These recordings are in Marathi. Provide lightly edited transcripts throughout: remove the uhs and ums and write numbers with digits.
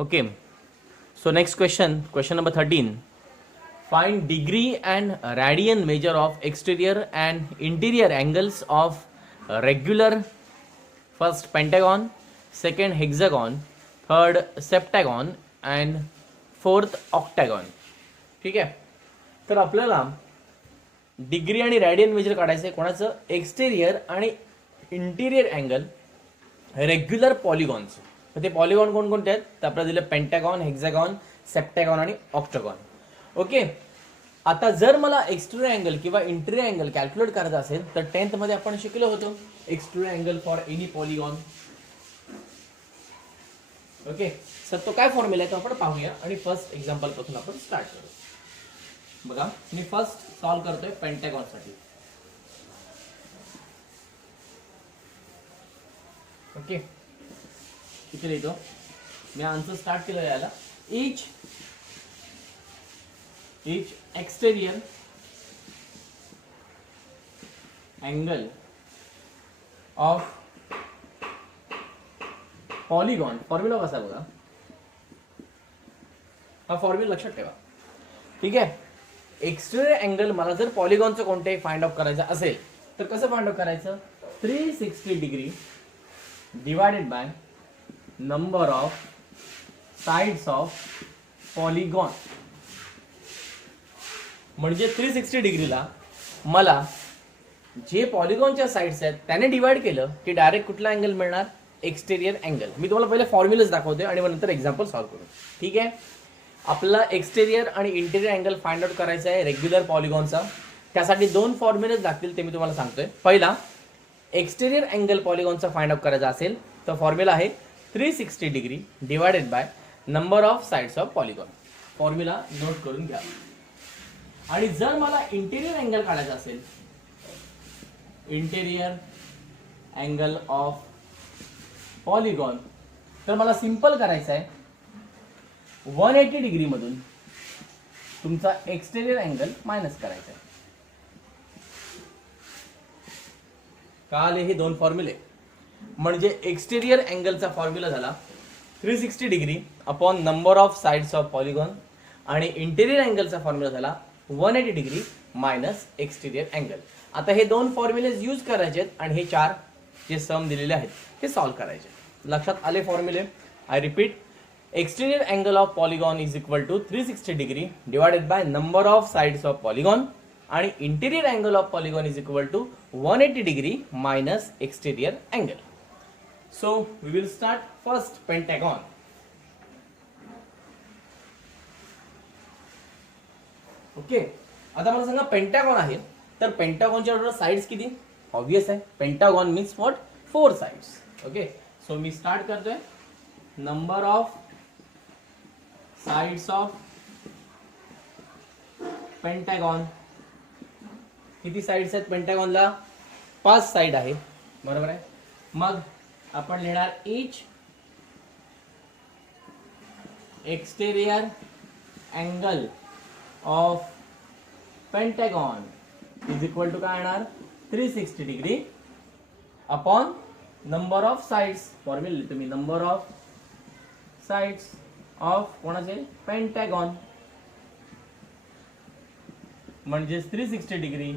Okay, so next question number 13. Find degree and radian measure of exterior and interior angles of a regular first pentagon, second hexagon, third septagon and fourth octagon. ठीक आहे. तर आपल्याला डिग्री आणि रॅडियन मेजर काढायचं आहे कोणाचं, एक्सटेरियर आणि इंटिरियर अँगल रेग्युलर पॉलिगॉनचं. तर ते पॉलिगॉन कोणकोणते आहेत, तर आपल्याला दिलं पेंटॅगॉन, हेक्झॅगॉन, सेप्टॅगॉन आणि ऑक्टागॉन. ओके, आता जर मला एक्सटेरियर अँगल किंवा इंटिरियर अँगल कॅल्क्युलेट करायचा असेल तर 10th मध्ये आपण शिकलो होतो exterior angle for any polygon. Okay, sir तो काय फॉर्म्युला आहे तो आपण पाहूया आणि फर्स्ट एक्झाम्पल पासून आपण स्टार्ट करू. बघा, मी फर्स्ट सॉल्व करतोय पेंटॅगॉन साठी. ओके, इथे लिहितो मी आन्सर स्टार्ट केलं याला. Each exterior angle of polygon, formula कसा बघा, हा फॉर्म्युला लक्षात ठेवा. ठीक आहे, एक्सटेरियर अँगल मला जर पॉलिगॉनचं कोणतेही फाइंड आउट करायचं असेल तर कसं फाइंड आउट करायचं, 360 degree divided by number of sides of polygon. म्हणजे 360 डिग्रीला मला जे पॉलिगॉनच्या साइड्स आहेत त्याने डिवाइड केलं की डायरेक्ट कुठला अँगल मिळणार, एक्सटेरियर अँगल. मी तुम्हाला पहिले फॉर्म्युलाच दाखवते आणि मग नंतर एक्झाम्पल सॉल्व्ह करू. ठीक आहे, आपला एक्सटेरियर आणि इंटेरियर अँगल फाइंड आउट करायचा आहे रेग्युलर पॉलिगॉनचा. त्यासाठी दोन फॉर्म्युलेज लागतील ते मी तुम्हाला सांगतोय. पहिला, एक्सटेरियर अँगल पॉलिगॉनचा फाइंड आउट करायचा असेल तर फॉर्म्युला आहे 360 degree divided by number of sides of polygon. Formula note करून घ्या. आणि जर मला इंटेरियर अँगल काढायचा असेल, इंटेरियर अँगल ऑफ पॉलिगॉन, तर मला सिंपल करायचं आहे 180 डिग्री मधून तुमचा एक्सटेरियर अँगल मायनस करायचा आहे. कळाले हे दोन फॉर्म्युले. म्हणजे एक्सटेरियर अँगलचा फॉर्म्युला झाला 360 degree upon number of sides of polygon आणि इंटेरियर अँगलचा फॉर्म्युला झाला 180 डिग्री मायनस एक्सटेरियर अँगल. आता हे दोन फॉर्म्युलेज यूज करायचे आहेत आणि हे चार जे सम दिलेले आहेत हे सॉल्व्ह करायचे. लक्षात आले फॉर्म्युले. I repeat, exterior angle of polygon is equal to 360 degree divided by number of sides of polygon आणि interior angle of polygon is equal to 180 degree minus exterior angle. So we will start first pentagon. Okay, आता मला सांगा पेंटॅगॉन आहे तर पेंटागॉनच्या बरोबर साइड्स किती, ऑब्वियस आहे, pentagon means what, 4 sides. Okay, so मी स्टार्ट करतोय number of sides of pentagon. किती साइड्स आहेत पेंटागॉनला, 5 साइड आहे, बरोबर आहे. मग आपण लिहिणार each exterior angle of pentagon is equal to काय येणार, 360 degree upon number of sides. Formula लिहितो मी, नंबर ऑफ साइड्स ऑफ कोणाचे, पेंटागॉन. म्हणजे 360 degree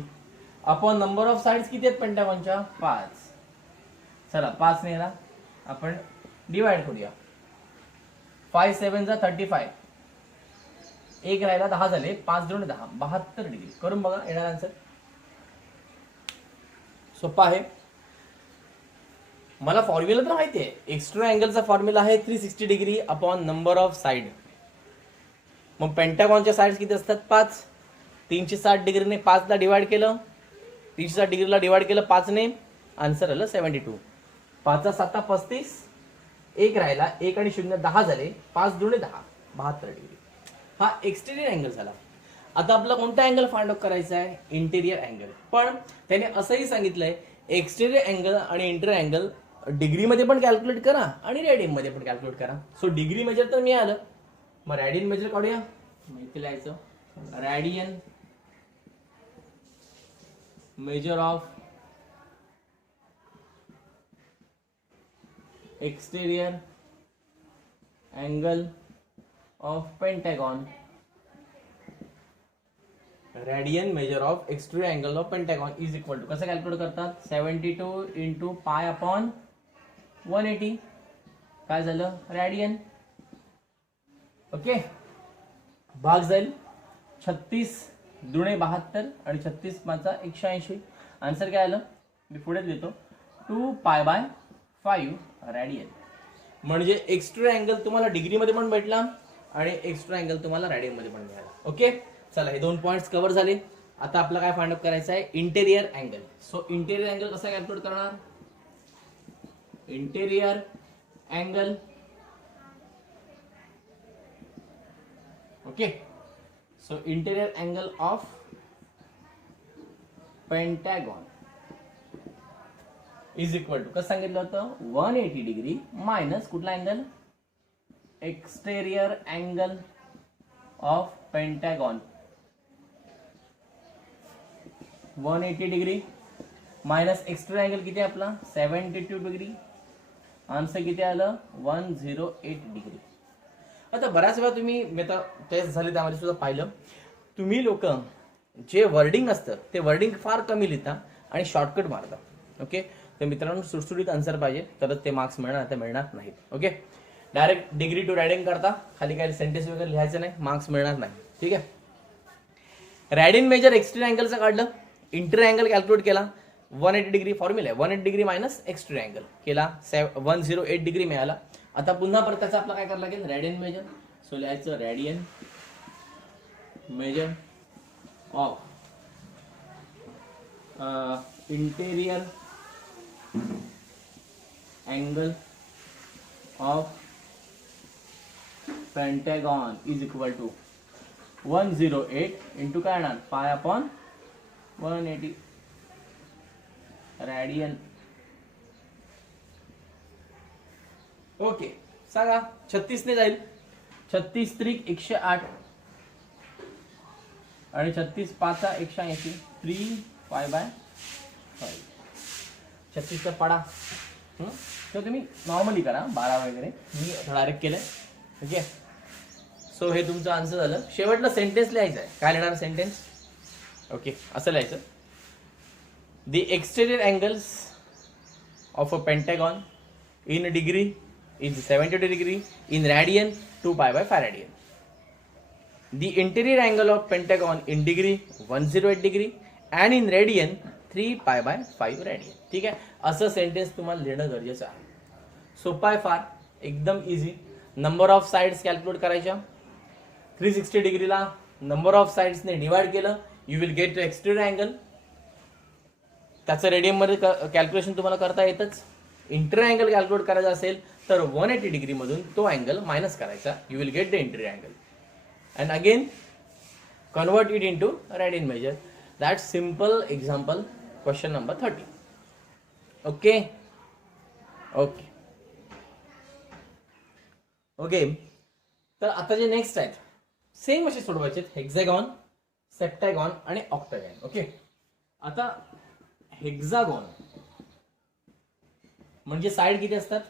upon number of sides किती आहेत पेंटागॉनच्या, 5. चला 5 ने आपण डिवाइड करूया. 5 7 जा 35, एक राहिला 10 झाले, 5 2 10, 72 डिग्री. करून बघा, येणार आन्सर. सोपा आहे. मला फॉर्म्युला तर माहिती आहे, एक्सटेरियर अँगलचा फॉर्म्युला आहे 360 degree upon number of side. मग पेंटागॉनच्या साइड्स किती असतात, 5. 360 डिग्रीने 5 ला डिवाइड केलं, 360 डिग्रीला डिवाइड केलं 5 ने, आन्सर आलं 72. 5 7 35, एक राहिला, 1 आणि 0 10 झाले, 5 2 10, 72 डिग्री. हा एक्सटेरियर अँगल झाला. आता आपला कोणता अँगल फाइंड आउट करायचा आहे, इंटेरियर अँगल. पण त्याने असंही सांगितलंय एक्सटेरियर अँगल आणि इंटेरियर अँगल डिग्री मध्ये पण कॅल्क्युलेट करा आणि रेडियन मध्ये पण कॅल्क्युलेट करा. सो डिग्री मेजर तर मिळालं, मग रॅडियन मेजर काढूया. माहिती लिहायचं, radian measure of exterior angle of pentagon, radian measure of exterior angle of pentagon is equal to, कसं कॅल्क्युलेट करतात, 72 इंटू पाय अपॉन 180, काय झालं, रेडियन. ओके, भाग जाईल 36 दुणे 72 आणि 36 पाचा 180. आन्सर काय आलं, मी पुढे लिहितो, 2 पाय बाय 5 रेडियन. म्हणजे एक्सटेरियर अँगल तुम्हाला डिग्रीमध्ये पण भेटला आणि एक्सटेरियर अँगल तुम्हाला रेडियनमध्ये पण मिळाला. ओके, चला हे 2 पॉइंट्स कव्हर झाले. आता आपला काय फाइंड आउट करायचं आहे, interior angle. So interior angle कसा कॅल्क्युलेट करणार, interior angle. Okay, so interior angle of pentagon is equal to, कसं सांगितलं होतं, 180 डिग्री मायनस कुठला angle, exterior angle of pentagon. 180 degree minus exterior angle किती आपला, 72 डिग्री. आन्सर किती आलं, 108 डिग्री. आता बऱ्याच वेळा तुम्ही, मी आता टेस्ट झाले त्यामध्ये सुद्धा पाहिलं, तुम्ही लोक जे वर्डिंग असतं ते वर्डिंग फार कमी लिहिता आणि शॉर्टकट मारता. ओके, तर मित्रांनो सुटसुटीत आन्सर पाहिजे तरच ते मार्क्स मिळणार, ते मिळणार नाहीत. Okay, direct degree to radian करता, खाली काही सेंटेन्स वगैरे लिहायचं नाही, मार्क्स मिळणार नाही. ठीक आहे, रेडियन मेजर एक्सटेरियर अँगलचं काढलं, इंटेरियर अँगल कॅल्क्युलेट केला, 180 डिग्री फॉर्म्युला आहे, 180 डिग्री मायनस एक्सटेरियर अँगल केला, 108 डिग्री मिळाला. आता पुन्हा परत त्याचा आपला काय करायला लागेल, रेडियन मेजर. सो लिहायचं radian measure of interior angle of pentagon is equal to 108 into काय येणार, पाय अपॉन 180 रेडियन. ओके, सांगा 36 ने जाईल, 36 त्रिक 108 आणि 36 पाचा 180, 3 पाय बाय 5. 36 चा पाडा तर तुम्ही नॉर्मली करा 12 वगैरे, मी डायरेक्ट केलंय. ओके, सो हे तुमचं आन्सर झालं. शेवटला सेंटेन्स लिहायचं आहे, काय लिहिणार सेंटेन्स, ओके असं लिहायचं, the exterior angles of a Pentagon in degree is 72 degree, in radian 2 pi by 5 radian. The interior angle of pentagon in degree 108 degree and in radian 3 pi by 5 radian. ठीक आहे, असं सेंटेन्स तुम्हाला लिहिणं गरजेचं आहे. सोपा आहे फार, एकदम easy. Number of sides calculate करायच्या, 360 डिग्रीला नंबर ऑफ साइड्सने डिवाइड केलं, you will get exterior angle. त्याचं रेडियनमध्ये कॅल्क्युलेशन तुम्हाला करता येतच. इंटेरियर अँगल कॅल्क्युलेट करायचा असेल तर 180 डिग्री मधून तो अँगल मायनस करायचा, you will get the interior angle and again convert it into radian major. That simple example question number 30. Okay okay okay, तर आता जे नेक्स्ट आहेत सेम असे सोडवायचे, हेक्सागॉन, सेप्टॅगॉन आणि ऑक्टागॉन. ओके, आता हेक्सागॉन म्हणजे साइड किती असतात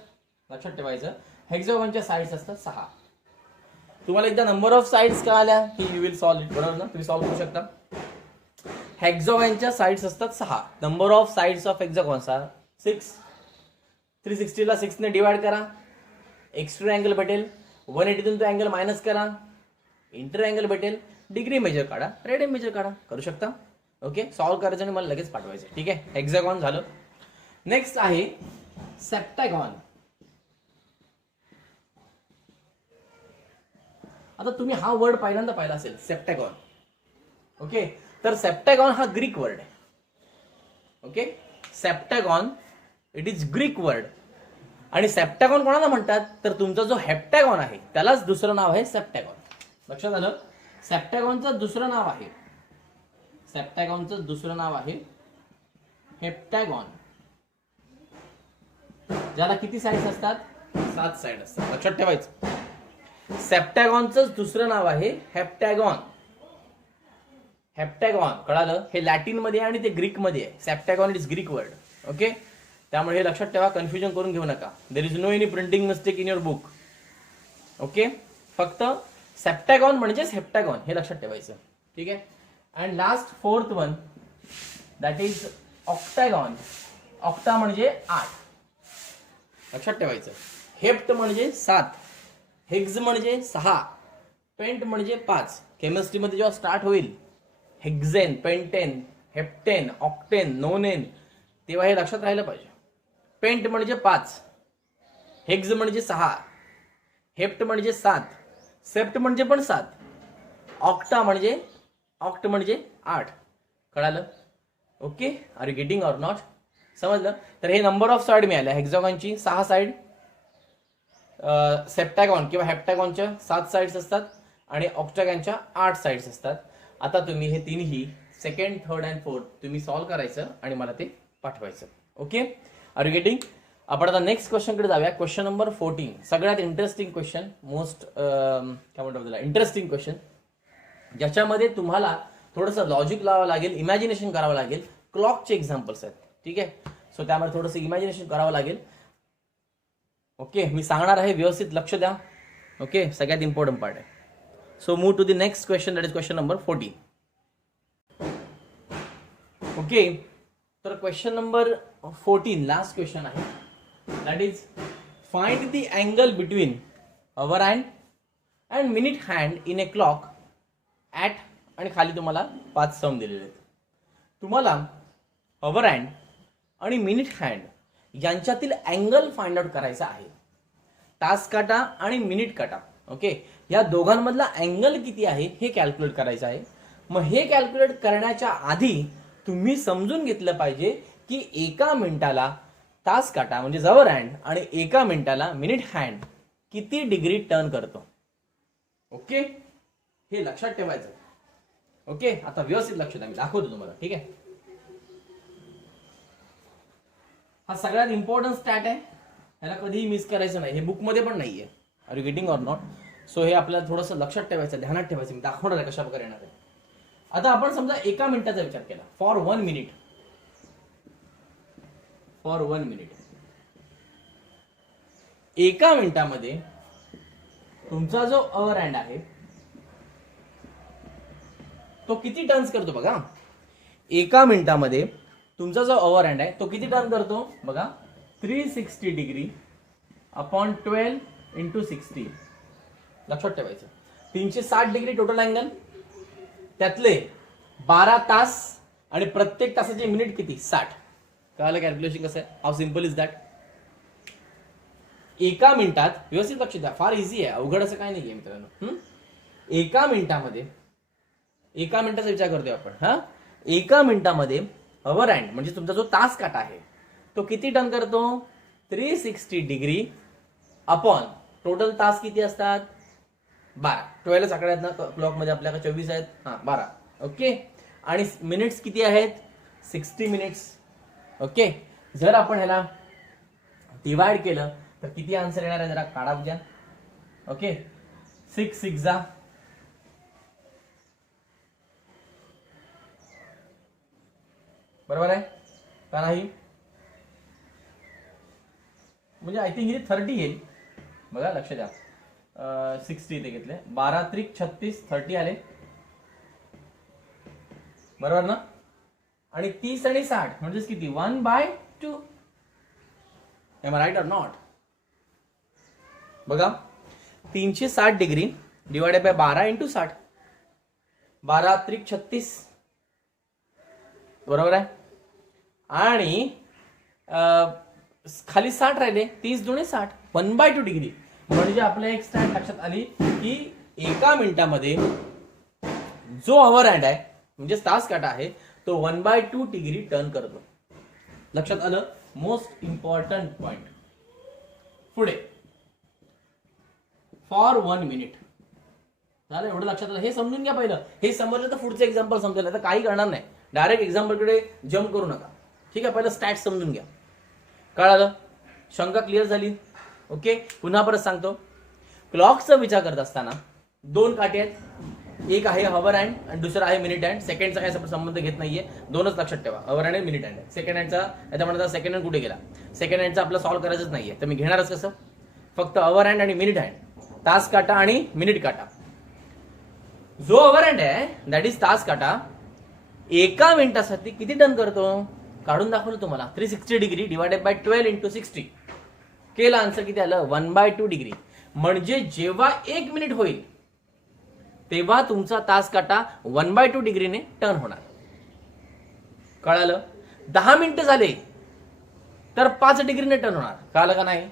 लक्षात ठेवायचं, हेक्सागॉनच्या साइड्स असतात 6. तुम्हाला एकदा नंबर ऑफ साइड्स कळाल्या की यू विल सॉल्व इट, बरोबर ना, तुम्ही सॉल्व करू शकता. हेक्सागॉनच्या साइड्स असतात 6, number of sides of hexagon 6. 360 ला 6 ने डिवाइड करा, एक्सटेरियर अँगल भेटेल, 180 तून तो अँगल मायनस करा, इंटेरियर अँगल भेटेल, डिग्री मेजर काढा, रेडियन मेजर काढा, करू शकता. ओके, सॉल्व करायचं आणि मला लगेच पाठवायचं. ठीक आहे, हेक्सागॉन झालं. नेक्स्ट आहे सेप्टॅगॉन. आता तुम्ही हा वर्ड पहिल्यांदा पाहिला असेल, सेप्टॅगॉन. ओके, तर सेप्टॅगॉन हा ग्रीक वर्ड आहे. Okay, सेप्टॅगॉन it is Greek word. आणि सेप्टॅगॉन कोणाला म्हणतात तर तुमचा जो हेप्टॅगॉन आहे त्यालाच दुसरं नाव आहे सेप्टॅगॉन. लक्षात आलं, सेप्टॅगॉनचं दुसरं नाव आहे, सेप्टॅगॉनचं दुसरं नाव आहे हेप्टॅगॉन, ज्याला किती साइड्स असतात, 7 साइड असतात. लक्षात ठेवायचं, सेप्टॅगॉनचं दुसरं नाव आहे हेप्टॅगॉन. हेप्टॅगॉन कळालं, हे लॅटिन मध्ये आणि ते ग्रीक मध्ये आहे. Septagon it is Greek word. Okay, त्यामुळे हे लक्षात ठेवा, कन्फ्युजन करून घेऊ नका. There is no any printing mistake in your book. Okay, फक्त सेप्टॅगॉन म्हणजे हेप्टॅगॉन हे लक्षात ठेवायचं. ठीक आहे. And last fourth one that is octagon. Octa म्हणजे 8, लक्षात ठेवायचं. हेप्ट म्हणजे 7, हेक्स म्हणजे 6, पेंट म्हणजे 5. केमिस्ट्रीमध्ये जेव्हा स्टार्ट होईल हेक्झेन, पेंटेन, हेप्टेन, ऑक्टेन, नोनेन, तेव्हा हे लक्षात राहिलं पाहिजे. पेंट म्हणजे 5, हेक्स म्हणजे 6, हेप्ट म्हणजे 7, सेप्ट म्हणजे पण 7, ऑक्ट म्हणजे 8. कळालं? Okay, are you getting or not? समजलं? तर हे नंबर ऑफ साइड मिळाल्या. हेक्झागॉनची 6 साइड, सेप्टॅगॉन किंवा हेप्टॅगॉनच्या 7 साइड्स असतात आणि ऑक्टॅगॉनच्या 8 साइड्स असतात. आता तुम्ही हे तिन्ही सेकंड, थर्ड अँड फोर्थ तुम्ही सॉल्व्ह करायचं आणि मला ते पाठवायचं. Okay, are you getting? आपण आता नेक्स्ट क्वेश्चन कडे जाऊया. क्वेश्चन नंबर 14, सगळ्यात इंटरेस्टिंग क्वेश्चन, मोस्ट काय म्हणतो त्याला, इंटरेस्टिंग क्वेश्चन, ज्याच्यामध्ये तुम्हाला थोडंसं लॉजिक लावावं लागेल, इमॅजिनेशन करावं लागेल. क्लॉकचे एक्झाम्पल्स आहेत. ठीक आहे, सो त्यामध्ये थोडंसं इमॅजिनेशन करावं लागेल. ओके, मी सांगणार आहे, व्यवस्थित लक्ष द्या. ओके, सगळ्यात इम्पॉर्टंट पार्ट आहे. So move to the next question, that is question number 14. Okay, तर क्वेश्चन नंबर 14 लास्ट क्वेश्चन आहे. That is find the angle between hour hand and minute hand in a clock at, आणि खाली तुम्हाला 5 सम दिलेले आहेत. तुम्हाला अवर हँड आणि मिनिट हँड यांच्यातील अँगल फाइंड आउट करायचा आहे. तास काटा आणि मिनिट काटा, ओके, या दोघांमधला अँगल किती आहे हे कॅल्क्युलेट करायचं आहे. मग हे कॅल्क्युलेट करण्याच्या आधी तुम्ही समजून घेतलं पाहिजे की एका मिनिटाला तास काटा म्हणजे अवर हँड आणि एका मिनिटाला मिनिट हँड किती डिग्री टर्न करतो. ओके, हे लक्षात ठेवायचं. ओके, आता व्यवस्थित लक्ष द्या, मी दाखवतो तुम्हाला. ठीक आहे, हा सगळ्यात इम्पॉर्टंट स्टॅट आहे, ह्याला कधीही मिस करायचं नाही. हे बुकमध्ये पण नाहीये. Are you getting or not? So हे आपल्याला थोडंसं लक्षात ठेवायचं, ध्यानात ठेवायचं. मी दाखवणार आहे कशा प्रकारे येणार आहे. आता आपण समजा एका मिनिटाचा विचार केला, फॉर 1 मिनिट, एका मिनिटामध्ये तुमचा जो अवर हँड आहे तो किती टर्न्स करतो बघा. एका मिनिटामध्ये तुमचा जो अवर हँड आहे तो किती टर्न करतो बघा. 360 डिग्री अपॉन 12 इंटू 60. लक्षात ठेवायचं. 360 डिग्री टोटल अँगल, त्यातले 12 तास आणि प्रत्येक तासाचे मिनिट किती, 60. कळालं कॅल्क्युलेशन कसं आहे? How simple is that. एका मिनिटात, व्यवस्थित लक्ष द्या, फार इझी आहे, अवघड असं काही नाहीये मित्रांनो. एका मिनिटाचा विचार करतोय आपण. हा, एका मिनिटामध्ये अवर हँड म्हणजे तुमचा जो तास काटा आहे तो किती टर्न करतो, 360 डिग्री अपॉन टोटल तास किती असतात, 12. 12 आकड्यात ना क्लॉक मध्ये आपल्याकडे 24 आहेत. हा, 12. ओके, आणि मिनिट्स किती आहेत, 60 मिनिट्स. ओके, जर आपण ह्याला डिवाइड केलं तर किती आन्सर येणार आहे, जरा काढा द्या. ओके, 6 6 जा, बरोबर आहे का नाही? म्हणजे आय थिंक हे 30 येईल बघा, लक्ष द्या. 60 इथे घेतले, 12 त्रिक 36, 30 आले, बरोबर ना? आणि 30 आणि 60 म्हणजेच किती, 1/2. Am I right or not? बघा, 360 डिग्री डिवाइडेड बाय 12 इंटू 60, 12 त्रिक 36, बरोबर आहे. आणि खाली 60 राहिले, 30 दुणे 60, 1/2 डिग्री. म्हणजे आपल्या एक स्टॅट लक्षात आली की एका मिनिटामध्ये जो अवर हँड आहे म्हणजे तास काटा आहे तो 1/2 डिग्री टर्न करतो. लक्षात आलं? Most important point. पुढे फॉर 1 मिनिट झालं, एवढं लक्षात आलं. हे समजून घ्या पहिलं. हे समजलं तर पुढचं एक्झाम्पल समजेल, तर काही करणार नाही. डायरेक्ट एक्झाम्पलकडे जम्प करू नका. ठीक आहे, पहिलं स्टॅट समजून घ्या. कळालं? शंका क्लिअर झाली? ओके, पुन्हा परत सांगतो. क्लॉकचा विचार करत असताना 2 काटे आहेत, एक आहे अवर हँड आणि दुसरा आहे मिनिट हँड. सेकंडचा काय संबंध घेत नाहीये, 2च लक्षात ठेवा, अवर हँड आणि मिनिट हँड. सेकंड हँडचा याचा म्हणता सेकंड हँड कुठे गेला, सेकंड हँडचा आपला सॉल्व्ह करायचंच नाहीये, तर मी घेणारच कसं, फक्त अवर हँड आणि मिनिट हँड तास काटा आणि मिनिट काटा. जो ओव्हर हँड आहे दॅट इज तास काटा एका मिनिटासाठी किती टर्न करतो काढून दाखवलं तुम्हाला. 360 डिग्री डिवायडेड बाय 12 इंटू 60 केला. आन्सर किती आलं 1/2 डिग्री. म्हणजे जेव्हा 1 मिनिट होईल तेव्हा तुमचा तास काटा 1/2 डिग्रीने टर्न होणार. कळालं. 10 मिनिटं झाले तर 5 डिग्रीने टर्न होणार. कळालं का नाही.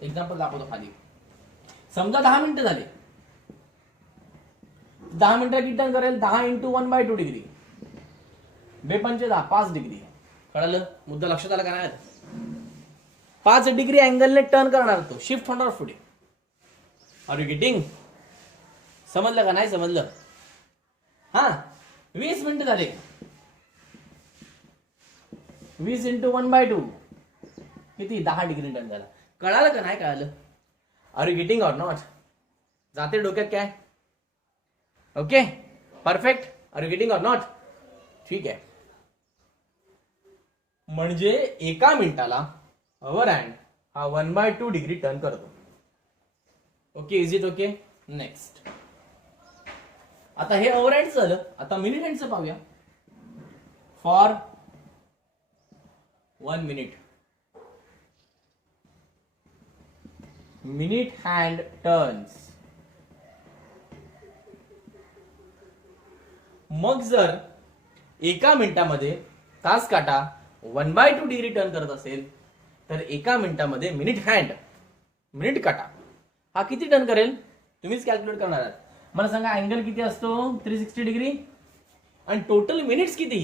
एक्झाम्पल दाखवतो खाली. समजा 10 मिनिटं झाले, 10 मिनिटं किती टर्न करेल 10 इंटू 1/2 डिग्री 2×5 5 डिग्री. कळालं. मुद्दा लक्षात आला का नाही. 5 डिग्री अँगलने टर्न करणार तो, शिफ्ट होणार पुढे. Are you getting. समजलं का नाही समजलं. हा 20 मिनिटं झाले, 20 इंटू 1/2 किती 10 डिग्री टर्न झाला. कळालं का नाही कळालं. Are you getting or not. जाते डोक्यात काय. Okay perfect. Are you getting or not. ठीक आहे. म्हणजे एका मिनिटाला ओव्हर हँड हा 1/2 डिग्री टर्न करतो. Okay is it okay. Next. आता हे ओव्हर हँड झालं. आता मिनिट हँडचं पाहूया. For 1 minute minute hand turns. मग जर एका मिनिटामध्ये तास काटा 1/2 डिग्री टर्न करत असेल तर एका मिनिटामध्ये मिनिट काटा हा किती टर्न करेल तुम्हीच कॅल्क्युलेट करणार आहात. मला सांगा अँगल किती असतो 360 डिग्री आणि टोटल मिनिट्स किती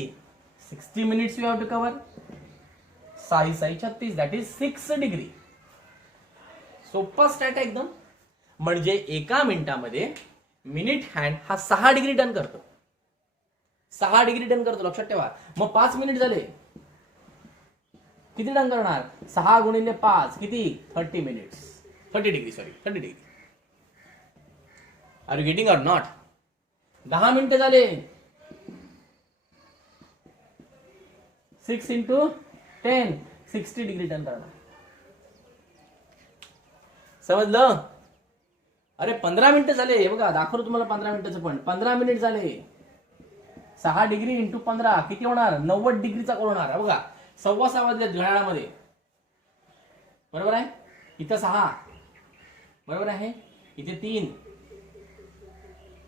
60 minutes you have to cover. 6×6 = 36 that is 6 degree. सोपा स्टॅट आहे एकदम. म्हणजे एका मिनिटामध्ये मिनिट हँड हा 6 डिग्री टर्न करतो. 6 डिग्री टर्न करतो लक्षात ठेवा. मग 5 मिनिट झाले किती टर्न करणार 6 × 5 किती 30 minutes 30 degree sorry 30 degree. Are you getting or not. 10 मिनिटं झाले 6 × 10 60 डिग्री टर्न करणार. समजलं. अरे 15 मिनिटं झाले. हे बघा दाखवतो तुम्हाला 15 मिनिटाचं पण. 15 मिनिट झाले 6 डिग्री इंटू 15 किती होणार 90 डिग्रीचा कोण होणार. बघा 6:15 वाजले घड्याळामध्ये. बरोबर आहे. इथं 6 बरोबर आहे. इथे 3.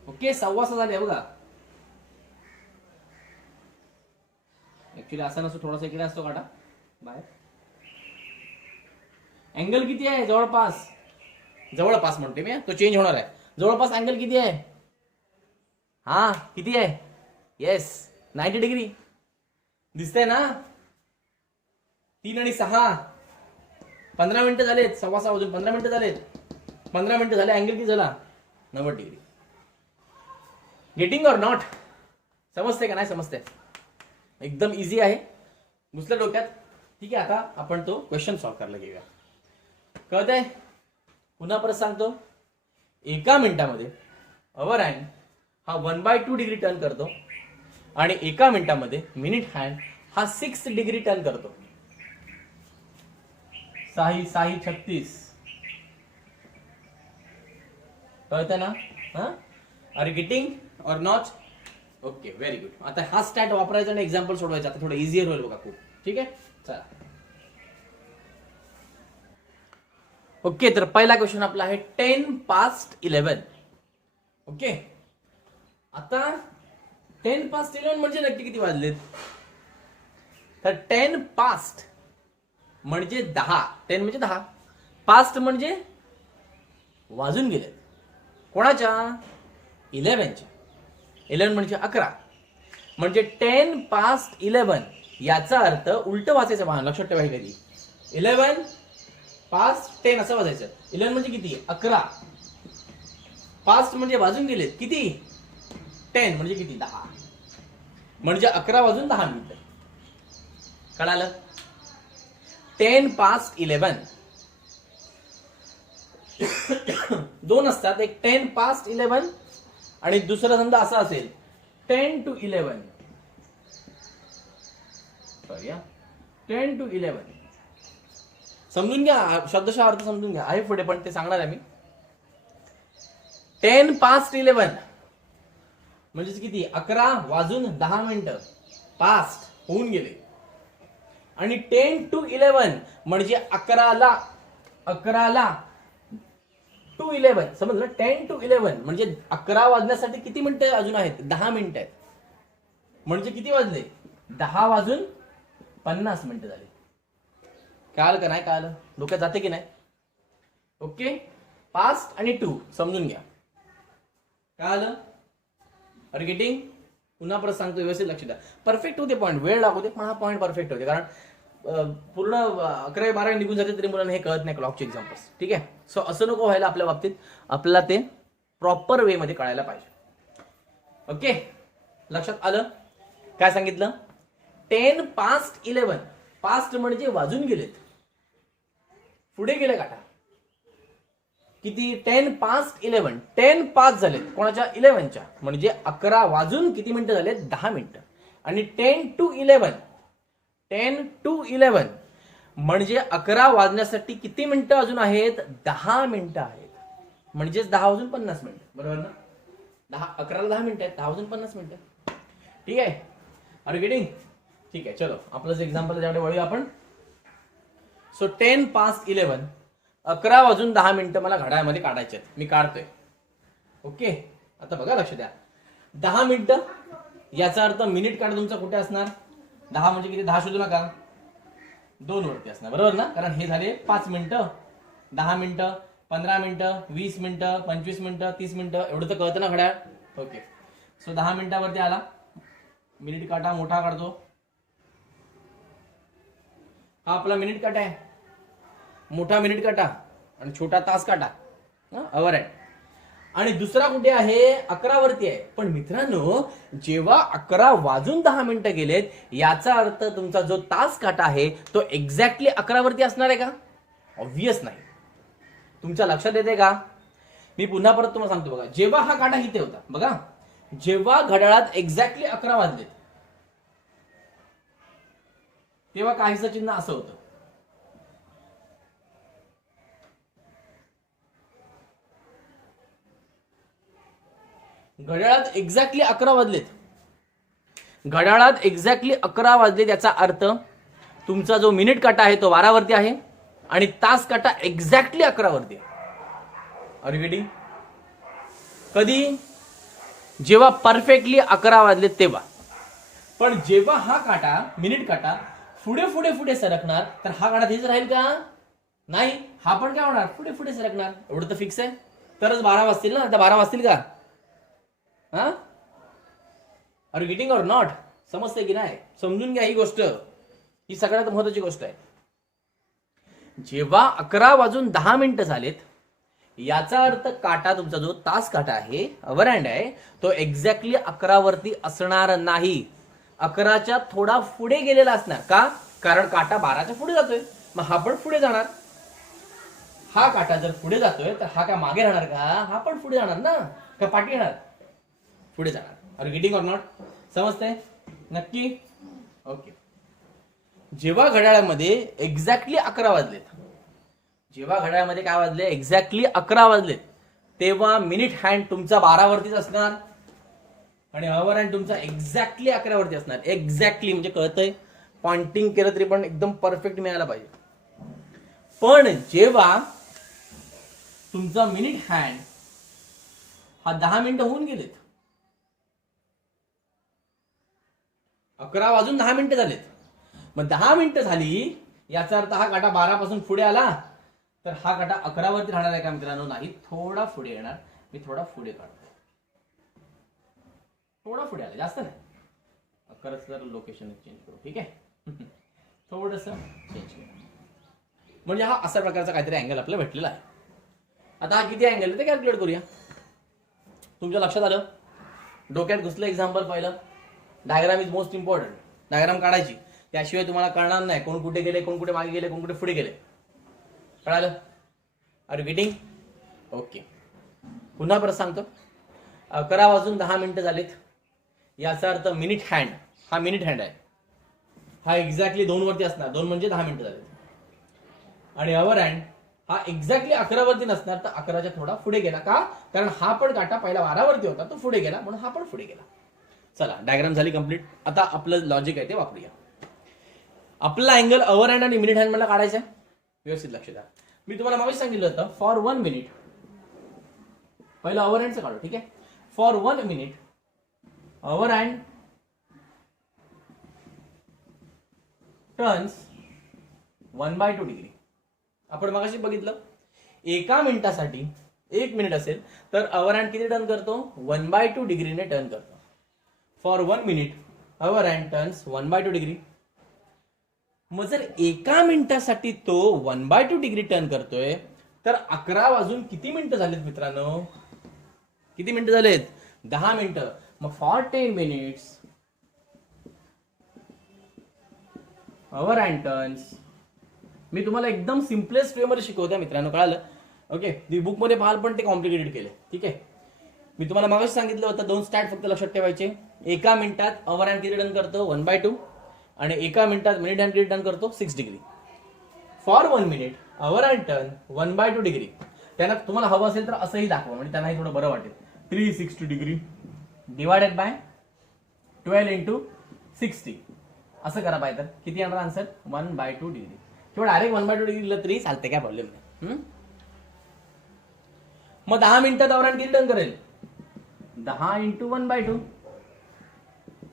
ओके 6:15 झाले. बघा ऍक्च्युली असा नसतो थोडासा इकडे असतो काटा बाहेर. अँगल किती आहे जवळपास म्हणते मी. तो चेंज होणार आहे. जवळपास अँगल किती आहे हा किती आहे येस 90 डिग्री. दिसतंय ना. 3 आणि 6 15 मिनिटं झालेत. 6:15 वाजून 15 मिनिटं झालेत. 15 मिनिटं झाले अँगल किती झाला 90 डिग्री. Getting or not. समजते का नाही समजते. एकदम इझी आहे. घुसलं डोक्यात. ठीक आहे. आता आपण तो क्वेश्चन सॉल्व्ह करायला घेऊया. कळतंय. पुन्हा परत सांगतो. एका मिनिटामध्ये ओव्हर हँड हा 1/2 डिग्री टर्न करतो आणि एका मिनिटामध्ये मिनिट हँड हा 6 डिग्री टर्न करतो. 6×6 = 36. कळतंय ना. Are you getting or not. Okay very good. आता हा स्टॅट वापरायचा आणि एक्झाम्पल सोडवायचा. आता थोडं इझियर होईल बघा खूप. ठीक आहे चला. ओके तर पहिला क्वेश्चन आपला आहे 10:11. ओके आता 10:11 म्हणजे नक्की किती वाजलेत तर 10 पास्ट म्हणजे 10. 10 म्हणजे 10. पास्ट म्हणजे वाजून गेलेत. कोणाच्या 11च्या. 11 म्हणजे 11. म्हणजे 10:11 याचा अर्थ उलट वाचायचं पहा लक्षात ठेवा. कधी 11 पास्ट 10 असं वाजायचं. 11 म्हणजे किती 11. पास्ट म्हणजे वाजून गेलेत किती 10 म्हणजे किती 10. म्हणजे 11 वाजून 10 मिनिटं. कळालं. 10:11 दोन असतात. एक 10:11 आणि दुसरा समजा असं असेल 10 to 11. Sorry 10 to 11. समजून घ्या शब्दशः अर्थ समजून घ्या. आहे पुढे पण ते सांगणार आहे मी. 10:11 म्हणजेच किती, 11:10 पास्ट होऊन गेले. आणि 10:11 म्हणजे 11 to 11 समजलं. 10:11 म्हणजे 11 वाजण्यासाठी किती मिनिटं अजून आहेत, 10 मिनिटं आहेत. म्हणजे किती वाजले, 10:50 झाले. कळालं का नाही कळालं, डोक्यात जाते की नाही. ओके, पास्ट आणि टू समजून घ्या. कळालं, आर गेटिंग. पुन्हा परत सांगतो, व्यवस्थित लक्ष द्या. परफेक्ट होते पॉईंट, वेळ लागू दे पण हा पॉईंट परफेक्ट होते. कारण पूर्ण 11-12 निघून जाते तरी मुलांना हे कळत नाही क्लॉकचे एक्झाम्पल्स. ठीक आहे, सो असं नको व्हायला आपल्या बाबतीत. आपल्याला ते प्रॉपर वे मध्ये कळायला पाहिजे. ओके, लक्षात आलं. काय सांगितलं, 10:11 पास्ट म्हणजे वाजून गेलेत, पुढे गेले काटा. किती, 10:11 10:05 झालेत कोणाच्या, 11च्या. म्हणजे 11 वाजून किती मिनिटं झालेत, 10 मिनिटं. आणि 10:11 म्हणजे 11 वाजण्यासाठी किती मिनिटं अजून आहेत, 10 मिनिटं आहेत. म्हणजेच 10:50 बरोबर ना. 11ला 10 मिनिटं आहेत, 10:50. ठीक आहे, आर गेटिंग. ठीक आहे, चलो आपलं जे एक्झाम्पल त्याकडे वळूया आपण. सो 10:11 11:10 मला घड्याळामध्ये काढायचे आहेत, मी काढतोय. ओके, आता बघा लक्ष द्या. 10 मिनिटं याचा अर्थ मिनिट काढा तुमचा कुठे असणार, 10 म्हणजे किती, 10 शोधू नका, 2 वरती असणार बरोबर ना. कारण हे झाले 5 मिनिटं, 10 मिनिटं, 15 मिनिटं, 20 मिनिटं, 25 मिनिटं, 30 मिनिटं, एवढं तर कळतं ना घड्याळ. ओके, सो 10 मिनिटावरती आला, मिनिट काटा मोठा काढतो. हा आपला मिनिट काटा आहे, मोठा मिनिट काटा आणि छोटा तास काटा, अवर आहे. आणि दुसरा कुठे आहे, 11 वरती आहे. पण मित्रांनो, जेव्हा 11:10 गेलेत याचा अर्थ तुमचा जो तास काटा आहे तो एक्झॅक्टली 11 वरती असणार आहे का, ऑब्व्हियस नाही. तुमच्या लक्षात येते का, मी पुन्हा परत तुम्हाला सांगतो. बघा, जेव्हा हा काटा इथे होता, बघा जेव्हा घड्याळात एक्झॅक्टली 11 वाजले तेव्हा काहीसं चिन्ह असं होतं. घड्याळात एक्झॅक्टली 11 वाजलेत, घड्याळात एक्झॅक्टली 11 वाजलेत याचा अर्थ तुमचा जो मिनिट काटा आहे तो 12 वरती आहे आणि तास काटा एक्झॅक्टली 11 वरती आहे. Are you getting. कधी, जेव्हा परफेक्टली 11 वाजलेत तेव्हा. पण जेव्हा हा काटा मिनिट काटा पुढे पुढे पुढे सरकणार तर हा काटा तिथेच राहील का, नाही. हा पण काय होणार, पुढे पुढे सरकणार. एवढं तर फिक्स आहे. तरच 12 वाजतील ना, आता 12 वाजतील का. हा, are you getting or not. समजते की नाही, समजून घ्या ही गोष्ट, ही सगळ्यात महत्वाची गोष्ट आहे. जेव्हा 11:10 झालेत याचा अर्थ काटा तुमचा जो तास काटा आहे, अवर हँड आहे, तो एक्झॅक्टली 11 वरती असणार नाही. 11च्या थोडा पुढे गेलेला असणार का, कारण काटा 12च्या पुढे जातोय, मग हा पण पुढे जाणार. हा काटा जर पुढे जातोय तर हा काय मागे राहणार का, हा पण पुढे जाणार ना, का पाठी येणार, पुढे जाणार. Are you getting or not. समजतंय नक्की. ओके, जेव्हा घड्याळामध्ये एक्झॅक्टली 11 वाजलेत, जेव्हा घड्याळामध्ये काय वाजले, एक्झॅक्टली 11 वाजलेत, तेव्हा मिनिट हँड तुमचा 12 वरतीच असणार आणि अवर हँड तुमचा एक्झॅक्टली 11 वरती असणार. एक्झॅक्टली म्हणजे कळतंय, पॉइंटिंग केलं तरी पण एकदम परफेक्ट मिळायला पाहिजे. पण जेव्हा तुमचा मिनिट हँड हा 10 मिनिटं होऊन गेलेत, 11:10 झालेत, मग 10 मिनिटं झाली याचा अर्थ हा काटा 12 पासून पुढे आला तर हा काटा 11 वरती राहणार आहे का मित्रांनो, नाही. थोडा पुढे येणार. मी थोडा पुढे काढतो, थोडा पुढे आला, जास्त नाही. 11 लोकेशन चेंज करू, ठीक आहे. थोडस चेंज करू, म्हणजे हा अशा प्रकारचा काहीतरी अँगल आपल्याला भेटलेला आहे. आता हा किती अँगल ते कॅल्क्युलेट करूया. तुमच्या लक्षात आलं, डोक्यात घुसलं एक्झाम्पल. पहिलं, diagram is most important. Diagram काढायची, त्याशिवाय तुम्हाला कळणार नाही कोण कुठे गेले, कोण कुठे मागे गेले, कोण कुठे पुढे गेले. कळालं. Are you getting. ओके, पुन्हा परत सांगतो. 11:10 झालेत याचा अर्थ मिनिट हँड, हा मिनिट हँड आहे, हा एक्झॅक्टली 2 वरती असणार. 2 म्हणजे 10 मिनिटं झालेत. आणि अवर हँड हा एक्झॅक्टली 11 वरती नसणार, तर 11च्या थोडा पुढे गेला. का? कारण हा पण काटा पहिला 12 वरती होता, तो पुढे गेला, म्हणून हा पण पुढे गेला. चला, डायग्राम झाली कंप्लीट. आता आपलं लॉजिक आहे ते वापरूया. आपला अँगल अवर हँड आणि मिनिट हँड मला काढायचा आहे. व्यवस्थित लक्ष द्या. मी तुम्हाला मागे सांगितलं होतं फॉर 1 मिनिट, पहिलं अवर हँडचं काढू. ठीक आहे. For 1 minute our hand turns 1/2 degree. आपण मगाशी बघितलं एका मिनिटासाठी 1 मिनिट असेल तर अवर हँड किती टर्न करतो? 1/2 डिग्रीने टर्न करतो. For 1 minute our hand turns 1/2 degree. मग जर एका मिनिटासाठी तो 1/2 डिग्री टर्न करतोय तर 11 वाजून किती मिनिटं झालेत मित्रांनो? किती मिनिटं झालेत? 10 मिनिटं. मग for 10 minutes our hand turns. मी तुम्हाला एकदम सिम्पलेस्ट वे मध्ये शिकवतोय मित्रांनो, कळालं? ओके. तुम्ही बुक मध्ये पाहाल पण ते कॉम्प्लिकेटेड केले. ठीक आहे. मी तुम्हाला मागाशी सांगितलं होतं 2 स्टॅट फक्त लक्षात ठेवायचे. एका मिनिटात अवर हँड किती टर्न करतो? 1/2. आणि एका मिनिटात मिनिट हँड किती टर्न करतो? 6 degree. For 1 minute our hand turn 1/2 degree. त्यांना तुम्हाला हवं असेल तर असंही दाखवा, म्हणजे त्यांनाही थोडं बरं वाटेल. 360 डिग्री डिवायडेड बाय 12 इंटू 60 असं करा पाहिजे. तर किती येणार आन्सर? 1/2 डिग्री. किंवा डायरेक्ट 1/2 डिग्री दिलं तरी चालते, काय प्रॉब्लेम नाही. मग 10 मिनिटात अवर हँड किती टर्न करेल? 10 इंटू 1/2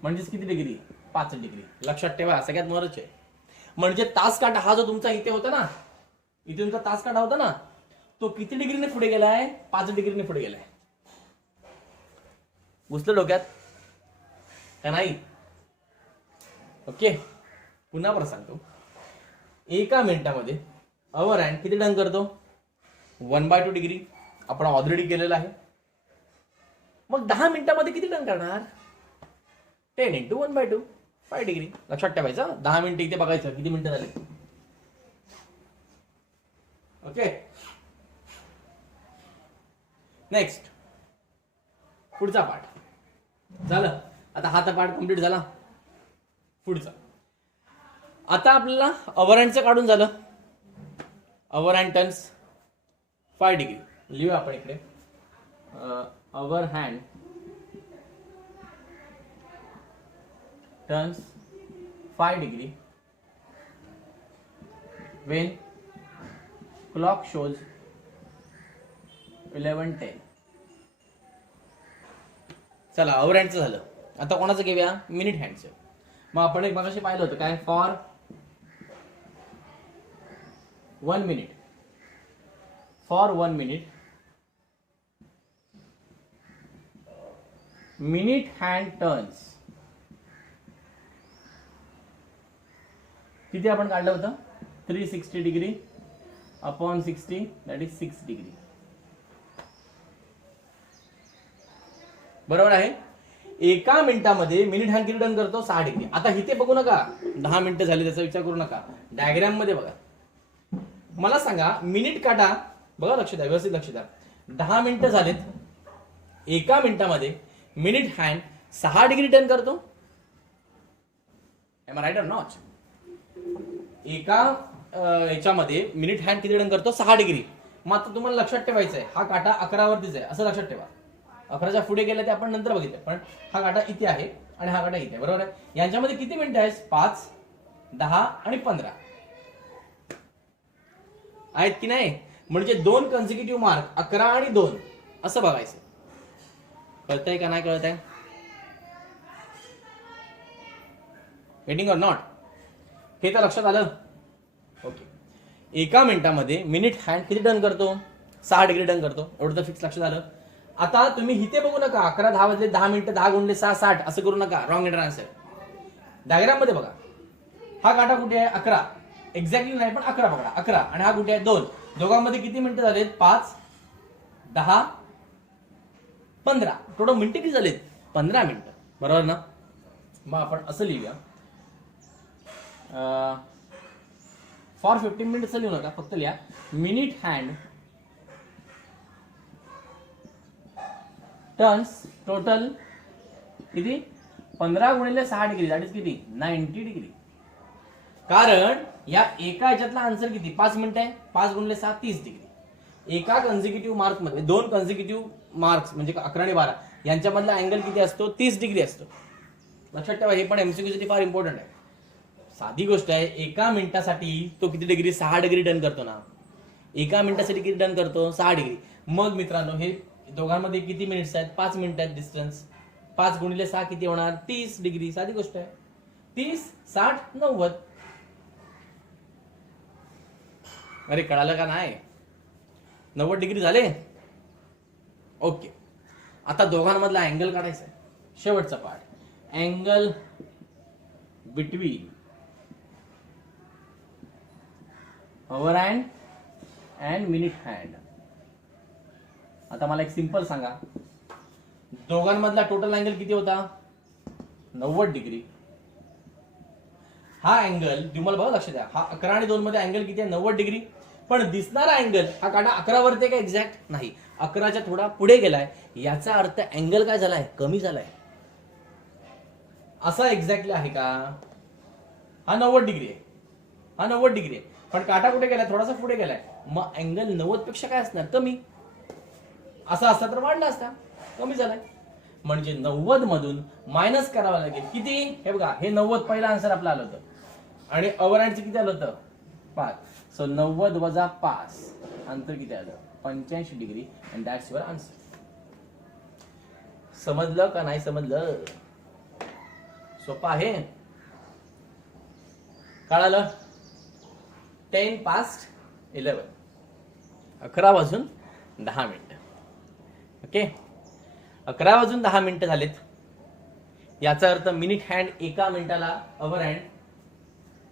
म्हणजेच किती डिग्री? 5 डिग्री. लक्षात ठेवा, सगळ्यात महत्त्वाचे. म्हणजे तास काटा हा जो तुमचा इथे होता ना, इथे तुमचा तास काटा होता ना, तो किती डिग्रीने पुढे गेलाय? 5 डिग्रीने पुढे गेलाय. घुसलं डोक्यात का नाही? ओके. पुन्हा परत सांगतो. एका मिनिटामध्ये अवर हँड किती टर्न करतो? 1/2 डिग्री. आपण ऑलरेडी केलेलं आहे. मग 10 मिनिटामध्ये किती टर्न करणार? 10 इंटू 1/2 5 डिग्री. लक्षात ठेवायचं. 10 मिनिटं इथे बघायचं किती मिनिटं झाले. ओके. नेक्स्ट पुढचा पार्ट झालं. आता हा तर पार्ट कम्प्लीट झाला. पुढचा आता आपल्याला अवर हँडचं काढून झालं. Our hand turns 5 degree. लिहूया आपण इकडे. Our hand turns 5 degree when clock shows 11:10. चला, अवर हँडचं झालं. आता कोणाचं घेऊया? मिनिट हँडचं. मग आपण एक मागाशी पाहिलं होतं काय? For 1 minute. For 1 minute minute hand turns किती आपण काढलं होतं? 360 degree upon 60 that is 6 degree. बरोबर आहे. एका मिनिटामध्ये मिनिट हँड किती टर्न करतो? 6 डिग्री. आता इथे बघू नका 10 मिनिटं झाली त्याचा विचार करू नका. डायग्राम मध्ये बघा. मला सांगा मिनिट काटा बघा, लक्ष द्या, व्यवस्थित लक्ष द्या. 10 मिनिटं झालेत. एका मिनिटामध्ये मिनिट हँड 6 डिग्री टर्न करतो. Am I right or not? एका याच्यामध्ये मिनिट हँड किती टर्न करतो? 6 डिग्री. मात्र तुम्हाला लक्षात ठेवायचं आहे हा काटा 11 वरतीच आहे असं लक्षात ठेवा. 11च्या पुढे गेलं ते आपण नंतर बघितलं, पण हा काटा इथे आहे आणि हा काटा इथे आहे. बरोबर आहे. यांच्यामध्ये किती मिनिटं आहेत? 5, 10 आणि 15 आहेत की नाही? म्हणजे 2 कन्सिक्युटिव्ह मार्क 11 आणि 2 असं बघायचं. कळतंय का नाही कळतंय? Getting or not? हे तर लक्षात आलं. ओके. एका मिनिटामध्ये मिनिट हँड किती टर्न करतो? 6 डिग्री टर्न करतो. एवढं तर फिक्स लक्षात आलं. आता तुम्ही इथे बघू नका 11 10 वाजले 10 मिनिटं 10 गुणले 6 60 असं करू नका. Wrong answer. डायग्राम मध्ये बघा. हा काटा कुठे आहे? 11. एक्झॅक्टली नाही पण 11 बघा. 11 आणि हा कुठे आहे? 2. दोघांमध्ये किती मिनिटं झालेत? 5, 10, 15. टोटल मिनिटं किती झालेत? 15 मिनिटं. बरोबर ना? मग आपण असं लिहूया. फॉर 15 मिनिट्स लिहू नका, फक्त लिहा मिनिट हँड टर्न्स टोटल किती? 15 गुणिले 6 डिग्री दॅट इज किती? 90 डिग्री. कारण या एका ह्याच्यातला आन्सर किती 5 मिनिटं आहे. 5 गुणिले 6 30 डिग्री. एका कन्झिक्युटिव्ह मार्क मध्ये 2 कन्झिक्युटिव्ह मार्क्स म्हणजे 11 आणि 12 यांच्यामधला अँगल किती असतो 30 डिग्री असतो. लक्षात ठेवा, हे पण एमसीक्यू साठी फार इम्पॉर्टंट आहे. साधी गोष्ट आहे, एका मिनिटासाठी तो किती डिग्री 6 डिग्री टर्न करतो ना. एका मिनिटासाठी किती टर्न करतो 6 डिग्री. मग मित्रांनो हे दोघांमध्ये किती मिनिट्स आहेत 5 मिनिट आहेत डिस्टन्स. 5 गुणिले 6 किती होणार 30 डिग्री. साधी गोष्ट आहे. 30 60 90. अरे कळालं का नाही 90 डिग्री झाले. ओके, आता दोघांमधला अँगल काढायचा आहे. शेवटचा part, angle between hour hand and minute hand. आता मला एक सिंपल सांगा, दोघांमधला टोटल अँगल किती होता 90 डिग्री. हा अँगल तुम्हाला बघा लक्ष द्या, हा 11 आणि 2 मध्ये अँगल किती आहे 90 डिग्री. पण दिसणारा अँगल हा काटा 11 वरती आहे का एक्झॅक्ट नाही, 11च्या थोडा पुढे गेलाय. याचा अर्थ अँगल काय झालाय कमी झालाय. असा एक्झॅक्टली आहे का. हा 90 डिग्री आहे, हा 90 डिग्री आहे, पण काटा कुठे गेलाय थोडासा पुढे गेलाय. मग अँगल 90 पेक्षा काय असणार कमी. असा असता तर वाढला असता, कमी झालाय. म्हणजे 90 मधून मायनस करावं लागेल किती. हे बघा, हे 90 पहिला आन्सर आपलं आलं होतं आणि अवरांडचं किती आलं होतं 5. सो 90 वजा 5 अंतर किती आलं 85 degree. And that's your answer. समजलं का नाही समजलं. सोपं आहे. कळालं. 10 past 11, 11 वाजून 10 मिनिटं. ओके, 11 वाजून 10 मिनिटं झालेत. याचा अर्थ मिनिट हँड एका मिनिटाला अवर हँड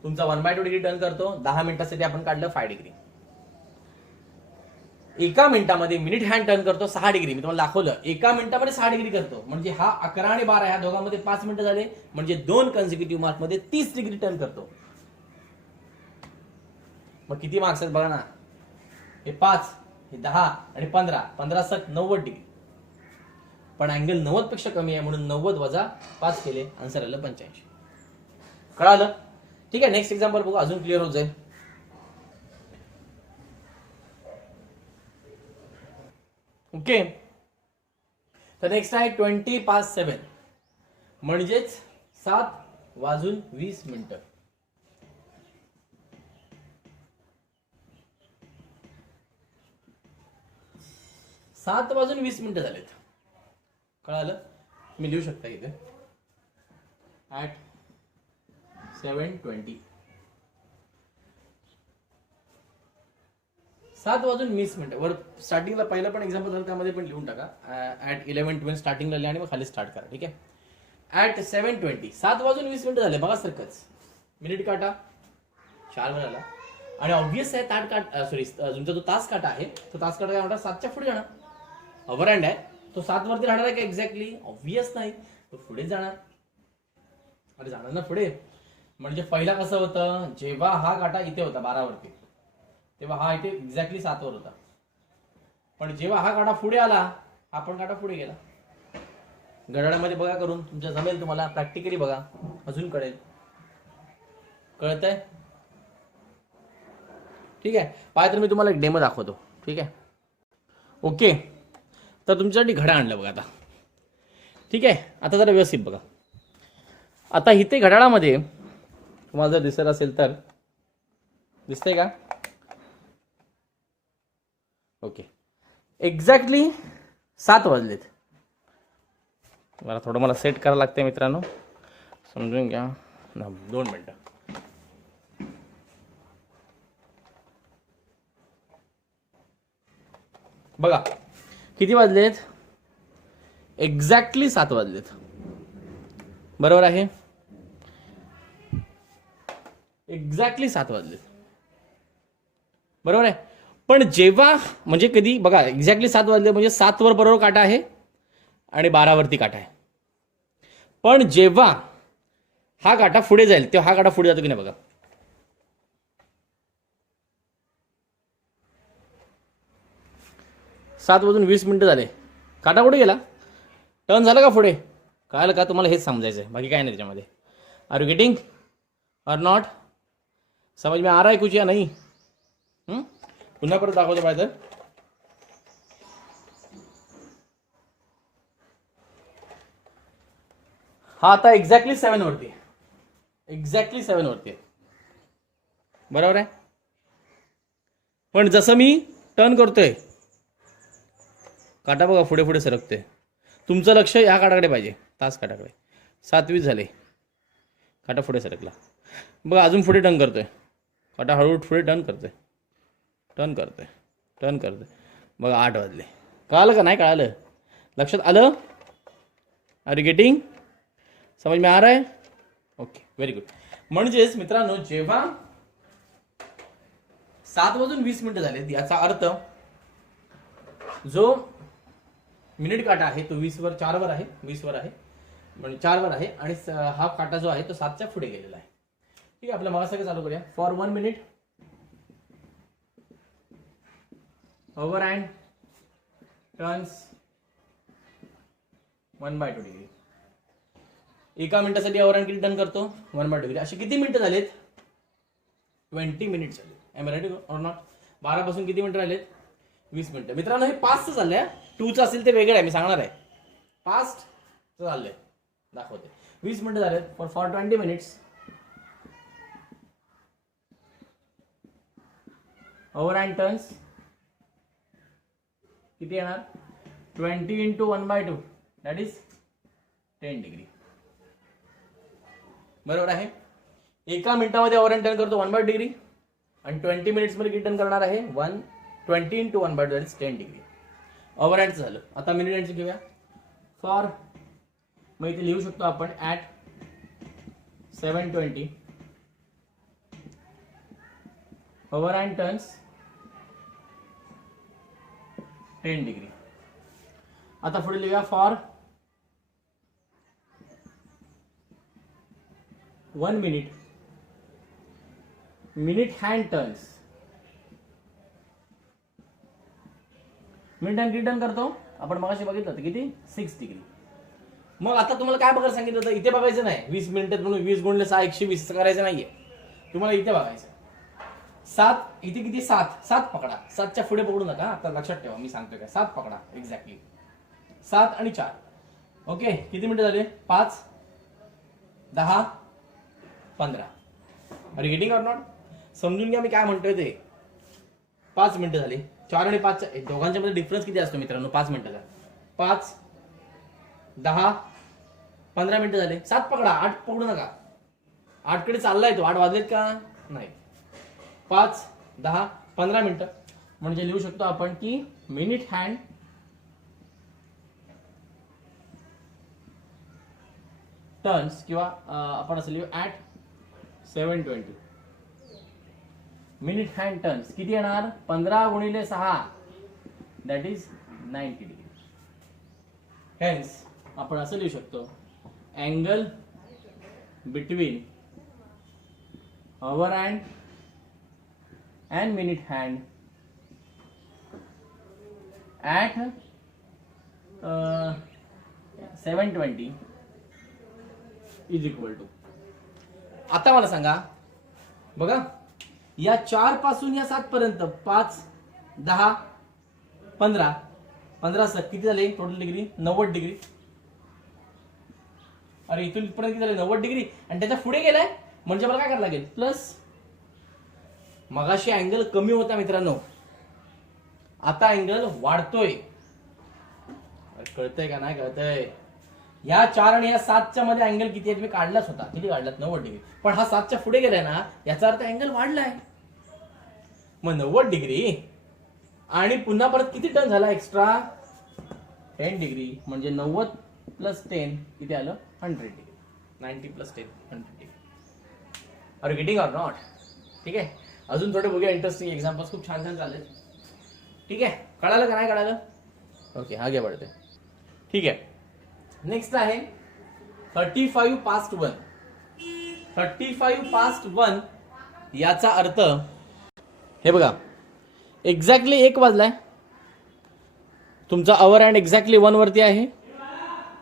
तुमचा 1/2 डिग्री टर्न करतो. 10 मिनिटासाठी आपण काढलं 5 डिग्री. एका मिनिटामध्ये मिनिट हँड टर्न करतो 6 डिग्री. मी तुम्हाला दाखवलं एका मिनिटामध्ये 6 डिग्री करतो. म्हणजे हा 11 आणि 12 ह्या दोघांमध्ये 5 मिनिटं झाले. म्हणजे 2 कन्झिक्युटिव्ह मार्क मध्ये 30 डिग्री टर्न करतो. मग किती मार्क्स आहेत बघा ना. हे 5, हे 10 आणि 15, 15 7 90 डिग्री. पण अँगल 90 पेक्षा कमी आहे म्हणून 90 वजा 5 केले, आन्सर आलं 85. कळालं. ठीक आहे, नेक्स्ट एक्झाम्पल बघू, अजून क्लिअर होत जाईल. ओके, तर नेक्स्ट आहे 20 past 7 म्हणजेच 7 वाजून 20 मिनिटं. सात वाजून 20 मिनिटं झालेत. कळालं. मी लिहू शकता इथे ॲट 7:20. 7 वाजून 20 मिनिटं. वर स्टार्टिंगला पहिलं पण एक्झाम्पल झालं त्यामध्ये पण लिहून टाका. ॲट 11:20 स्टार्टिंगला लिहा आणि मग खाली स्टार्ट करा. ठीक आहे. ॲट 7:20 7 वाजून 20 मिनिटं झाले. बघा सरकच मिनिट काटा 4 वर आला आणि ऑब्व्हियस आहे ताट काट सॉरी तुमचा जो तास काटा आहे तो तास काटा काय म्हणतात 7च्या पुढे जाणार. ओव्हर हँड आहे तो 7 वरती राहणार आहे का एक्झॅक्टली ऑब्व्हियस नाही, तो पुढे जाणार. अरे जाणार ना पुढे. म्हणजे पहिला कसं होतं जेव्हा हा काटा इथे होता 12 वरती तेव्हा हा इथे एक्झॅक्टली 7 वर होता. पण जेव्हा हा काटा पुढे आला हा पण काटा पुढे गेला. घड्याळामध्ये बघा करून तुमच्या जमेल, तुम्हाला प्रॅक्टिकली बघा अजून कळेल. कळतंय. ठीक आहे. पाय तर मी तुम्हाला एक डेमो दाखवतो. ठीक आहे. ओके, तर तुमच्यासाठी घड्याळ आणलं बघा आता. ठीक आहे. आता जरा व्यवस्थित बघा. आता इथे घड्याळामध्ये तुम्हाला जर दिसत असेल तर दिसतंय का. ओके, एक्झॅक्टली 7 वाजलेत. थोडं मला सेट करायला लागतंय मित्रांनो, समजून घ्या. 2 मिनिटं. बघा किती वाजलेत. एक्झॅक्टली 7 वाजलेत. बरोबर आहे. एक्झॅक्टली 7 वाजलेत. बरोबर आहे. पण जेव्हा म्हणजे कधी बघा एक्झॅक्टली 7 वाजले म्हणजे 7 वर बरोबर काटा आहे आणि 12 वरती काटा आहे. पण जेव्हा हा काटा पुढे जाईल तेव्हा हा काटा पुढे जातो की नाही बघा. सात वाजून 20 मिनिटं झाले. काटा कुठे गेला. टर्न झाला का पुढे. कळालं का तुम्हाला हेच समजायचं आहे, बाकी काय नाही त्याच्यामध्ये. Are you getting or not. समझ में आ रहा है कुछ या नहीं? पुन्हा परत दाखवतो पाहिजे. हा आता एक्झॅक्टली 7 वरती आहे. एक्झॅक्टली 7 वरती आहे. बरोबर आहे. पण जसं मी टर्न करतोय काटा बघा पुढे पुढे सरकते. तुमचं लक्ष या काटाकडे पाहिजे, तास काटाकडे. 7:20 झाले, काटा पुढे सरकला. बघा अजून पुढे टर्न करतोय, काटा हळूहळू पुढे टर्न करतोय, टर्न करतोय, टर्न करतोय. बघा 8 वाजले. कळालं का नाही कळालं? लक्षात आलं? Are you getting? समझ में आ रहा है? Okay, very good. म्हणजेच मित्रांनो जेव्हा 7:20 झाले याचा अर्थ जो मिनिट काटा आहे तो 20 वर 4 वर आहे, 20 वर आहे म्हणजे 4 वर आहे आणि हा काटा जो आहे तो 7च्या पुढे गेलेला आहे. ठीक आहे, आपल्या मागासगळं चालू करूया. For 1 minute over and turns 1/2 degree. एका मिनिटासाठी ओव्हर अँड किती टर्न करतो? 1/2 डिग्री. असे किती मिनिटं झालेत? 20 मिनिट झाले. M right or not? 12 पासून किती मिनिटं राहिलेत? 20 मिनिटं. मित्रांनो हे 5चं चाललंय, 2चं असेल ते वेगळं आहे, मी सांगणार आहे. 5चं चाललंय, दाखवते. 20 मिनिटं झालेत. For 20 minutes over and turns किती येणार? 20 × 1/2 दॅट इज 10 डिग्री. बरोबर आहे. एका मिनिटामध्ये ओव्हर अँड टर्न करतो 1/2 डिग्री आणि 20 मिनिट्समध्ये किती टर्न करणार आहे? 20 × 1/2 दॅट इज 10 डिग्री. ओव्हर हँडचं झालं. आता मिनिट हँडचं घेऊया. फॉर मग इथे लिहू शकतो आपण at 7:20 over hand turns 10 degree. आता पुढे लिहूया for 1 minute minute hand turns. Minute hand किती टर्न करतो आपण मगाशी बघितलं होतं किती? 6 डिग्री. मग आता तुम्हाला काय बघायला सांगितलं होतं? इथे बघायचं नाही. 20 मिनिटात म्हणून 20 × 6 120 करायचं नाहीये. तुम्हाला इथे बघायचं. 7 इथे किती? 7 पकडा. 7च्या पुढे पकडू नका. आता लक्षात ठेवा मी सांगतोय काय. 7 पकडा एक्झॅक्टली. 7 आणि 4. ओके, किती मिनिटं झाले? 5, 10, 15. अरे गेटिंग ऑर नॉट? समजून घ्या मी काय म्हणतोय ते. 5 मिनिटं झाली. 4 आणि 5 दोघांच्या मध्ये डिफरन्स किती असतो मित्रांनो? 5 मिनिटाचा. 5, 10, 15 मिनिटं झाले. 7 पकडा, 8 पकडू नका. 8 कडे चाललाय तो. 8 वाजलेत का? नाही. 5, 10, 15 मिनिटं. म्हणजे लिहू शकतो आपण की मिनिट हँड टर्न्स किंवा आपण असं लिहू ॲट 7:20 मिनिट हँड टर्न्स किती येणार? 15 × 6 दॅट इज 90 डिग्री. हेन्स आपण असं लिहू शकतो angle between over hand and minute hand at 7:20 is equal to. आता मला सांगा बघा या 4 पासून या 7 पर्यंत 5, 10, 15 किती झाले टोटल डिग्री? 90 डिग्री. अरे इथून इथपर्यंत किती झाले? 90 डिग्री. आणि त्याच्या पुढे गेलाय म्हणजे मला काय करायला लागेल? प्लस. मगाशी अँगल कमी होता मित्रांनो, आता अँगल वाढतोय. कळतंय का नाही कळतंय? या 4 आणि या 7च्या मध्ये अँगल किती आहे? तुम्ही काढलाच होता. किती काढलात? 90 डिग्री. पण हा 7च्या पुढे गेलाय ना, याचा अर्थ अँगल वाढलाय. मग 90 डिग्री आणि पुन्हा परत किती टर्न झाला एक्स्ट्रा? 10 डिग्री. म्हणजे 90 + 10 किती आलं? 100 degree. 90 + 10 100 degree. Are you getting or not? ठीक आहे, अजून थोडे बघूया इंटरेस्टिंग एक्झाम्पल्स. खूप छान छान चालले. ठीक आहे, कळालं का नाही कळालं? ओके, आगे बढ़ते. ठीक आहे, नेक्स्ट आहे 35 past 1. 35 past 1 याचा अर्थ हे बघा, एक्झॅक्टली 1 वाजलाय. तुमचा अवर हँड एक्झॅक्टली 1 वरती आहे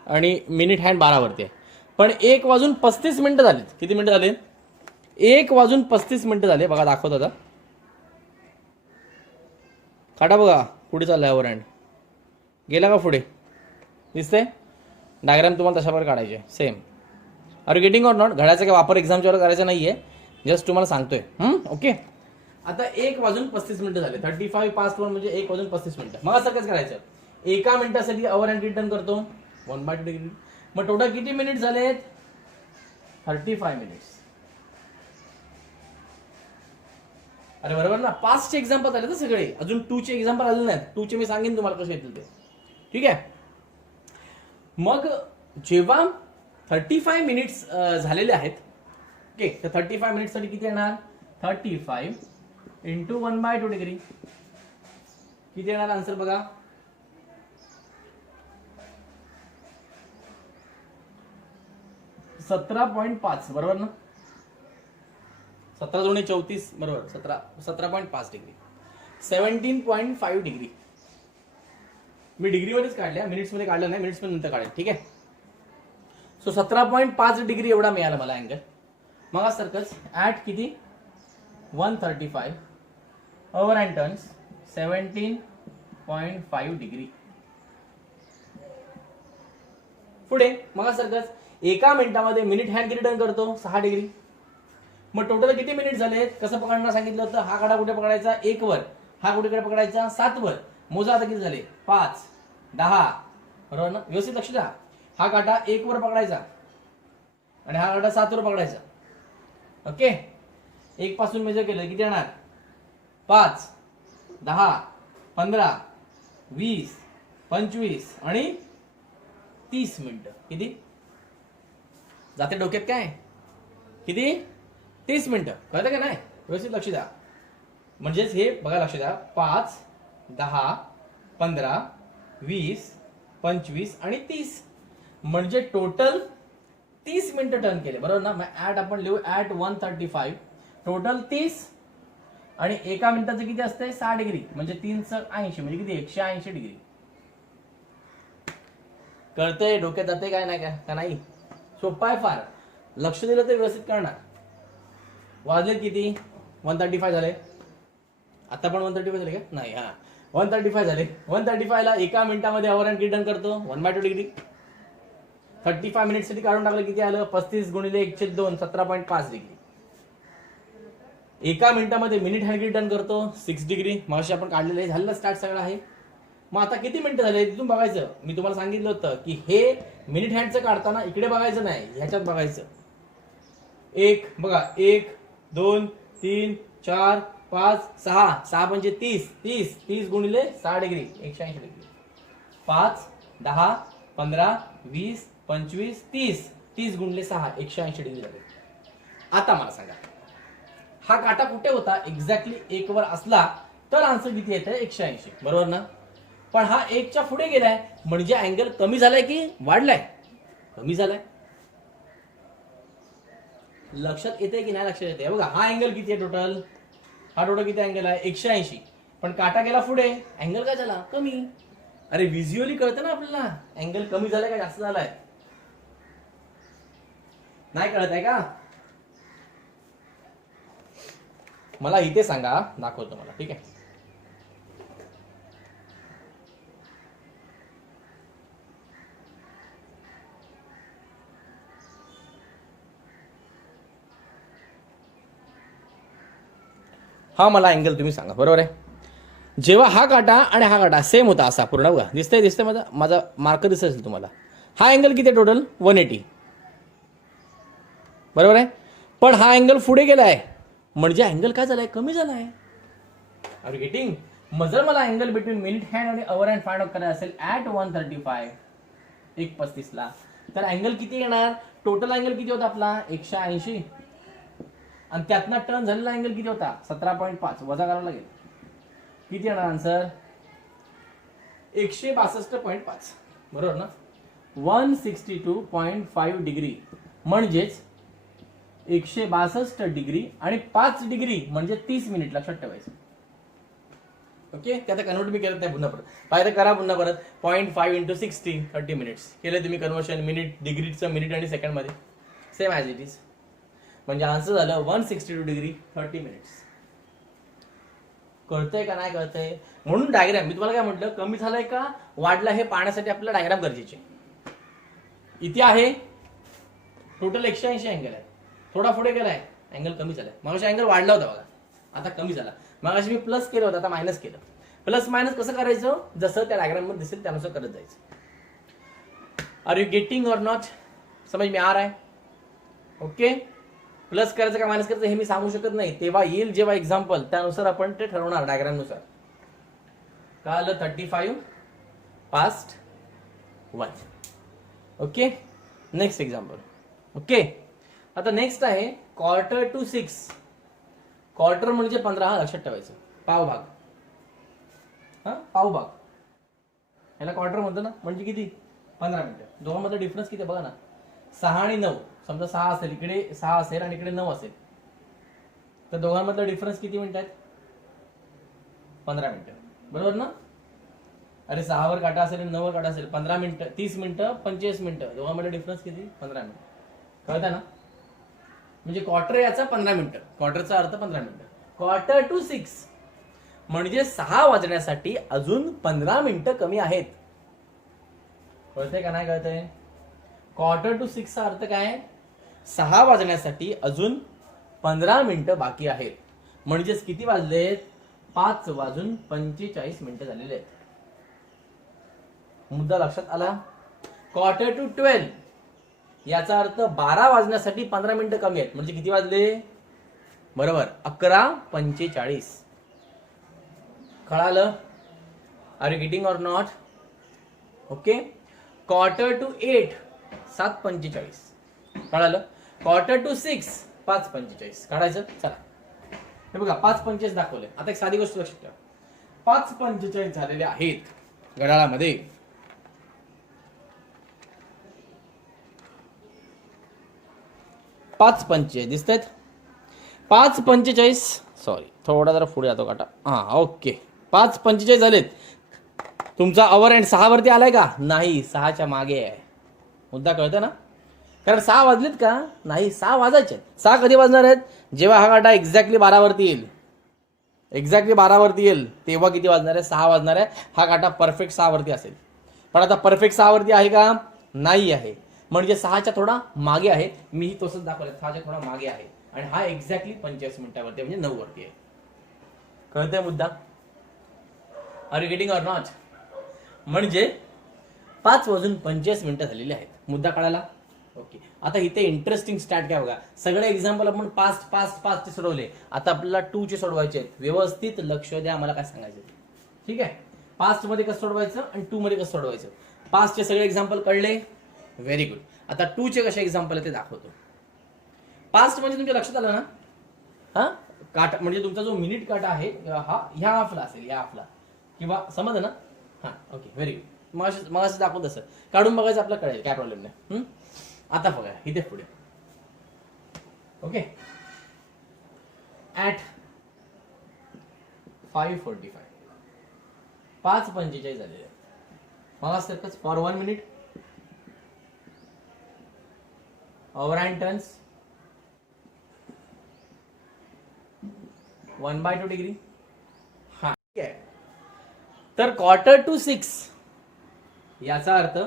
आणि मिनिट हँड 12 वरती आहे. पण 1 वाजून 35 मिनिटं झालीत. किती मिनिटं झाले? 1:35 झाले बघा, दाखवतो आता. काटा बघा पुढे चाललाय ओव्हर हँड, गेला का पुढे, दिसतंय. डायग्राम तुम्हाला तशा प्रकारे काढायचे same. Are you getting or not? घड्याचा काही वापर एक्झामच्या वेळेला करायचा नाहीये, जस्ट तुम्हाला सांगतोय. ओके. आता 1:35 झाले. 35 past 1 म्हणजे 1:35. मग असं कसं करायचं, एका मिनिटासाठी ओव्हर हँड रिटर्न करतो 1/2 डिग्री. मग टोटल किती मिनिट झालेत? 35 मिनिट्स. अरे बरोबर ना. पाचचे एक्झाम्पल झाले तर सगळे, अजून 2चे एक्झाम्पल आले नाहीत. 2चे मी सांगेन तुम्हाला कसे येतील ते. ठीक आहे. मग जेव्हा 35 मिनिट्स झालेले आहेत, ओके, तर 35 मिनिट्ससाठी किती येणार? 35 इंटू 1/2 डिग्री. किती येणार आन्सर बघा? 17.5. बरोबर ना. 17 × 34 बरोबर, 17.5 डिग्री. 17.5 डिग्री. मी डिग्रीमध्येच काढल्या, मिनिट्समध्ये काढलं नाही, मिनिट्समध्ये नंतर काढेल. ठीक आहे. सो 17.5 डिग्री एवढा मिळाला मला अँगल. मग सर्कल्स ॲट किती? 135 ओव्हर अँड टर्न्स 17.5 डिग्री. पुढे मग सर्कल्स एका मिनिटामध्ये मिनिट हँड रिटर्न करतो 6 डिग्री. मग टोटल किती मिनिट झालेत? कसं पकडणार सांगितलं होतं? हा काढा कुठे पकडायचा? 1 वर. हा कुठेकडे पकडायचा? 7 वर. मोजा आता किती झाले? 5, 10. बरोबर ना. व्यवस्थित लक्ष द्या. हा काटा 1 वर पकडायचा आणि हा काटा 7 वर पकडायचा. ओके. 1 पासून मेजर केलं किती येणार? 5, 10, 15, 20, 25 आणि 30 मिनिटं. किती जाते डोक्यात? काय किती? 30 मिनिटं. कळतं का नाही? व्यवस्थित लक्ष द्या. म्हणजेच हे बघा, लक्ष द्या. 5, 10, 15, 20, 25 आणि 30 म्हणजे टोटल 30 मिनिटं टर्न केले. बरोबर ना. मग ॲट आपण लिहू ॲट 135 टोटल 30 आणि एका मिनिटाचं किती असते? 6 डिग्री म्हणजे 380 म्हणजे किती? 180 डिग्री. कळतंय? डोक्यात जाते काय नाही का नाही? सोपा आहे फार. लक्ष दिलं तर व्यवस्थित करणार. वाजले किती? 135 झाले. आता पण 135 झाले का? नाही. हा 135 झाले. 135 ला एका मिनिटामध्ये ओव्हर हँड रिटर्न करतो 1/2 डिग्री. 35 मिनिटसाठी काढून टाकलं किती आलं? 35 × 1/2 17.5 डिग्री. एका मिनिटामध्ये मिनिट हँड रिटर्न करतो 6 डिग्री. मगाशी आपण काढलेलं आहे. झालेलं स्टार्ट सगळं आहे. मग आता किती मिनिटं झाले तिथून बघायचं. मी तुम्हाला सांगितलं होतं की हे मिनिट हँडचं काढताना इकडे बघायचं नाही, ह्याच्यात बघायचं. एक बघा, 1, 2, 3, 4, 5, 6. 6 म्हणजे 30. 30 × 6 डिग्री 180 डिग्री. 5, 10, 15, 20, 25, 30. 30 × 6 180 डिग्री झाले. आता मला सांगा, हा काटा कुठे होता? एक्झॅक्टली 1 वर असला तर आन्सर किती येते? 180. बरोबर ना. पण हा 1च्या पुढे गेलाय म्हणजे अँगल कमी झालाय की वाढलाय? कमी झालाय. लक्षात येते की नाही? लक्षात येते. बघा हा अँगल किती आहे टोटल? हा टोटल किती अँगल आहे? 180. पण काटा गेला पुढे, अँगल काय झाला? कमी. अरे व्हिज्युअली कळतं ना आपल्याला अँगल कमी झालाय का जास्त झालाय? नाही कळत आहे का? मला इथे सांगा, दाखवतो मला. ठीक आहे. हा मला अँगल तुम्ही सांगा. बरोबर आहे. जेव्हा हा काटा आणि हा काटा सेम होता असा पूर्ण, बघा दिसतंय माझा मार्क दिसत असेल तुम्हाला. हा अँगल किती आहे टोटल? 180. बरोबर आहे. पण हा अँगल पुढे गेलाय म्हणजे अँगल काय झालाय? कमी झालाय. Are you getting? मग जर मला अँगल बिटवीन मिनिट हँड आणि ओव्हर हँड फाइंड आउट करायचा असेल ॲट 135 1:35 ला, तर अँगल किती येणार? टोटल अँगल किती होता आपला? 180. आणि त्यातनं टर्न झालेला अँगल किती होता? 17.5. वजा करावं लागेल. किती येणार आन्सर? 162.5. बरोबर ना. 162.5 डिग्री म्हणजेच 162 डिग्री आणि 5 डिग्री म्हणजे 30 मिनिट. लक्षात ठेवायचं. ओके. ते आता कन्वर्ट मी करत नाही पुन्हा परत. पाहिजे करा पुन्हा परत. 0.5 × 60 30 मिनिट्स केलं तुम्ही कन्वर्शन. मिनिट डिग्रीचं मिनिट आणि सेकंड मध्ये सेम ॲज इट इज. म्हणजे आन्सर झालं 162 डिग्री 30 मिनिट्स. कळतंय का नाही कळतंय? म्हणून डायग्राम मी तुम्हाला काय म्हटलं, कमी झालंय का वाढला हे पाहण्यासाठी आपल्याला डायग्राम गरजेचे. इथे आहे टोटल 180 अँगल आहे, थोडा पुढे गेलाय अँगल कमी झालाय. मग अँगल वाढला होता बघा, आता कमी झाला. मग मी प्लस केलं होतं, आता मायनस केलं. प्लस मायनस कसं करायचं, जसं त्या डायग्राम मध्ये दिसेल त्यानुसार करत जायचं. Are you getting or not? समज मी आ रहा है. ओके, प्लस करायचं का मायनस करायचं हे मी सांगू शकत नाही, तेव्हा येईल जेव्हा एक्झाम्पल, त्यानुसार आपण ते ठरवणार डायग्राम नुसार. कळलं? 35 past 1. Okay, next example. Okay, आता नेक्स्ट आहे क्वार्टर टू 6. क्वार्टर म्हणजे 15, हा लक्षात ठेवायचं. पाव भाग, हा पाव भाग याला क्वार्टर म्हणतो ना. म्हणजे किती? 15 मिनिटं. दोघांमध्ये डिफरन्स किती बघा ना, 6 आणि 9. समजा 6 असेल, इकडे 6 असेल आणि इकडे 9 असेल, तर दोघांमधला डिफरन्स किती मिनिटं आहेत? 15 मिनिटं, बरोबर ना? अरे 6 वर काटा असेल आणि 9 वर काटा असेल, 15 मिनिटं, 30 मिनिटं, 25 मिनिटं, दोघांमध्ये डिफरन्स किती? 15 मिनिटं. कळतं ना? म्हणजे क्वार्टर याचा 15 मिनिटं, क्वार्टरचा अर्थ 15 मिनिटं. क्वार्टर टू 6 म्हणजे 6 वाजण्यासाठी अजून 15 मिनिटं कमी आहेत. कळतंय का नाही कळतंय? क्वार्टर टू 6 चा अर्थ काय? 6 वाजण्यासाठी अजून 15 मिनिटं बाकी आहेत. म्हणजेच किती वाजलेत? 5:45 मिनिटं झालेले आहेत. मुद्दा लक्षात आला? क्वार्टर टू 12 याचा अर्थ 12 वाजण्यासाठी 15 मिनिटं कमी आहेत. म्हणजे किती वाजले? बरोबर, 11:45. कळालं? Are you getting or not? Okay, quarter to 8 7:45. कळालं? Quarter to 6 5:45. काढायचं. चला, हे बघा 5:45 दाखवले. आता एक साधी गोष्ट लक्षात ठेवा, 5:45 झालेले आहेत घड्याळामध्ये. पाच 45 दिसत आहेत. 5:45, सॉरी थोडा जरा पुढे जातो काटा. हा ओके, 5:45 झालेत. तुमचा अवर एंड 6 वरती आलाय का? नाही, 6च्या मागे आहे. मुद्दा कळतं ना? कारण 6 वाजलेत का? नाही, 6 वाजायचे. 6 कधी वाजणार आहेत? जेव्हा हा काटा एक्झॅक्टली 12 वरती येईल. एक्झॅक्टली 12 वरती येईल तेव्हा किती वाजणार आहे? 6 वाजणार आहे. हा काटा परफेक्ट 6 वरती असेल. पण आता परफेक्ट 6 वरती आहे का? नाही आहे. म्हणजे 6च्या थोडा मागे आहे. मीही तसंच दाखवलं, 6च्या थोडा मागे आहे. आणि हा एक्झॅक्टली 45 मिनिटावरती म्हणजे 9 वरती आहे. कळतंय मुद्दा? Are you getting or not? म्हणजे 5:45 मिनिटं झालेली आहेत. मुद्दा कळाला? ओके, आता इथे इंटरेस्टिंग स्टार्ट काय बघा. सगळे एक्झाम्पल आपण पास्ट चे सोडवले. आता आपल्याला 2 चे सोडवायचे आहेत. व्यवस्थित लक्ष द्या, मला काय सांगायचं. ठीक आहे, पास्ट मध्ये कसं सोडवायचं आणि 2 मध्ये कसं सोडवायचं. पास्ट चे सगळे एक्झाम्पल कळले? Very good. आता 2 चे कसे एक्झाम्पल आहे ते दाखवतो. पास्ट म्हणजे तुमच्या लक्षात आलं ना, हा काटा म्हणजे तुमचा जो मिनिट काटा आहे हा ह्या हाफला असेल, या हाफला, किंवा समजलं ना? हा ओके, व्हेरी गुड. मग असं दाखवत असं काढून बघायचं, आपलं कळेल, काय प्रॉब्लेम नाही. आता बघा इथे पुढे. ओके, ऍट 5:45 5:45 झालेले. मग असं for 1 minute our and turns 1/2 degree. हा ठीक आहे. तर क्वार्टर टू 6 याचा अर्थ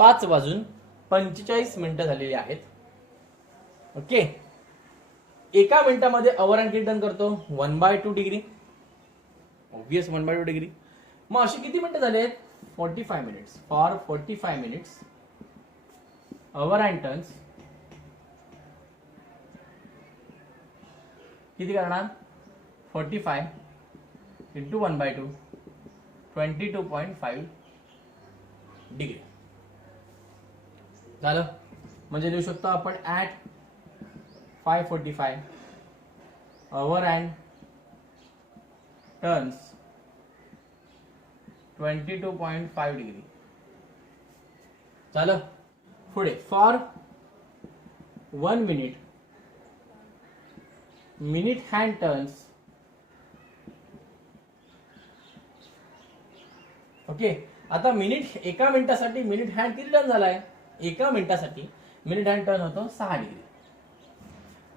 5:45 मिनिटं झालेली आहेत. ओके, एका मिनिटामध्ये अवर अँड किती टर्न करतो? 1/2 डिग्री. Obvious 1/2 degree. मग अशी किती मिनिटं झाले आहेत? 45 minutes. For 45 minutes our and turns किती करणार? 45 इंटू 1/2 22.5 डिग्री झालं. म्हणजे लिहू शकतो आपण at 5:45 our and turns 22.5 degree. झालं. पुढे for 1 minute minute hand turns. Okay, आता मिनिट, एका मिनिटासाठी मिनिट हँड किती टर्न झालाय? एका मिनिटासाठी मिनिट हँड टर्न होतो 6 डिग्री.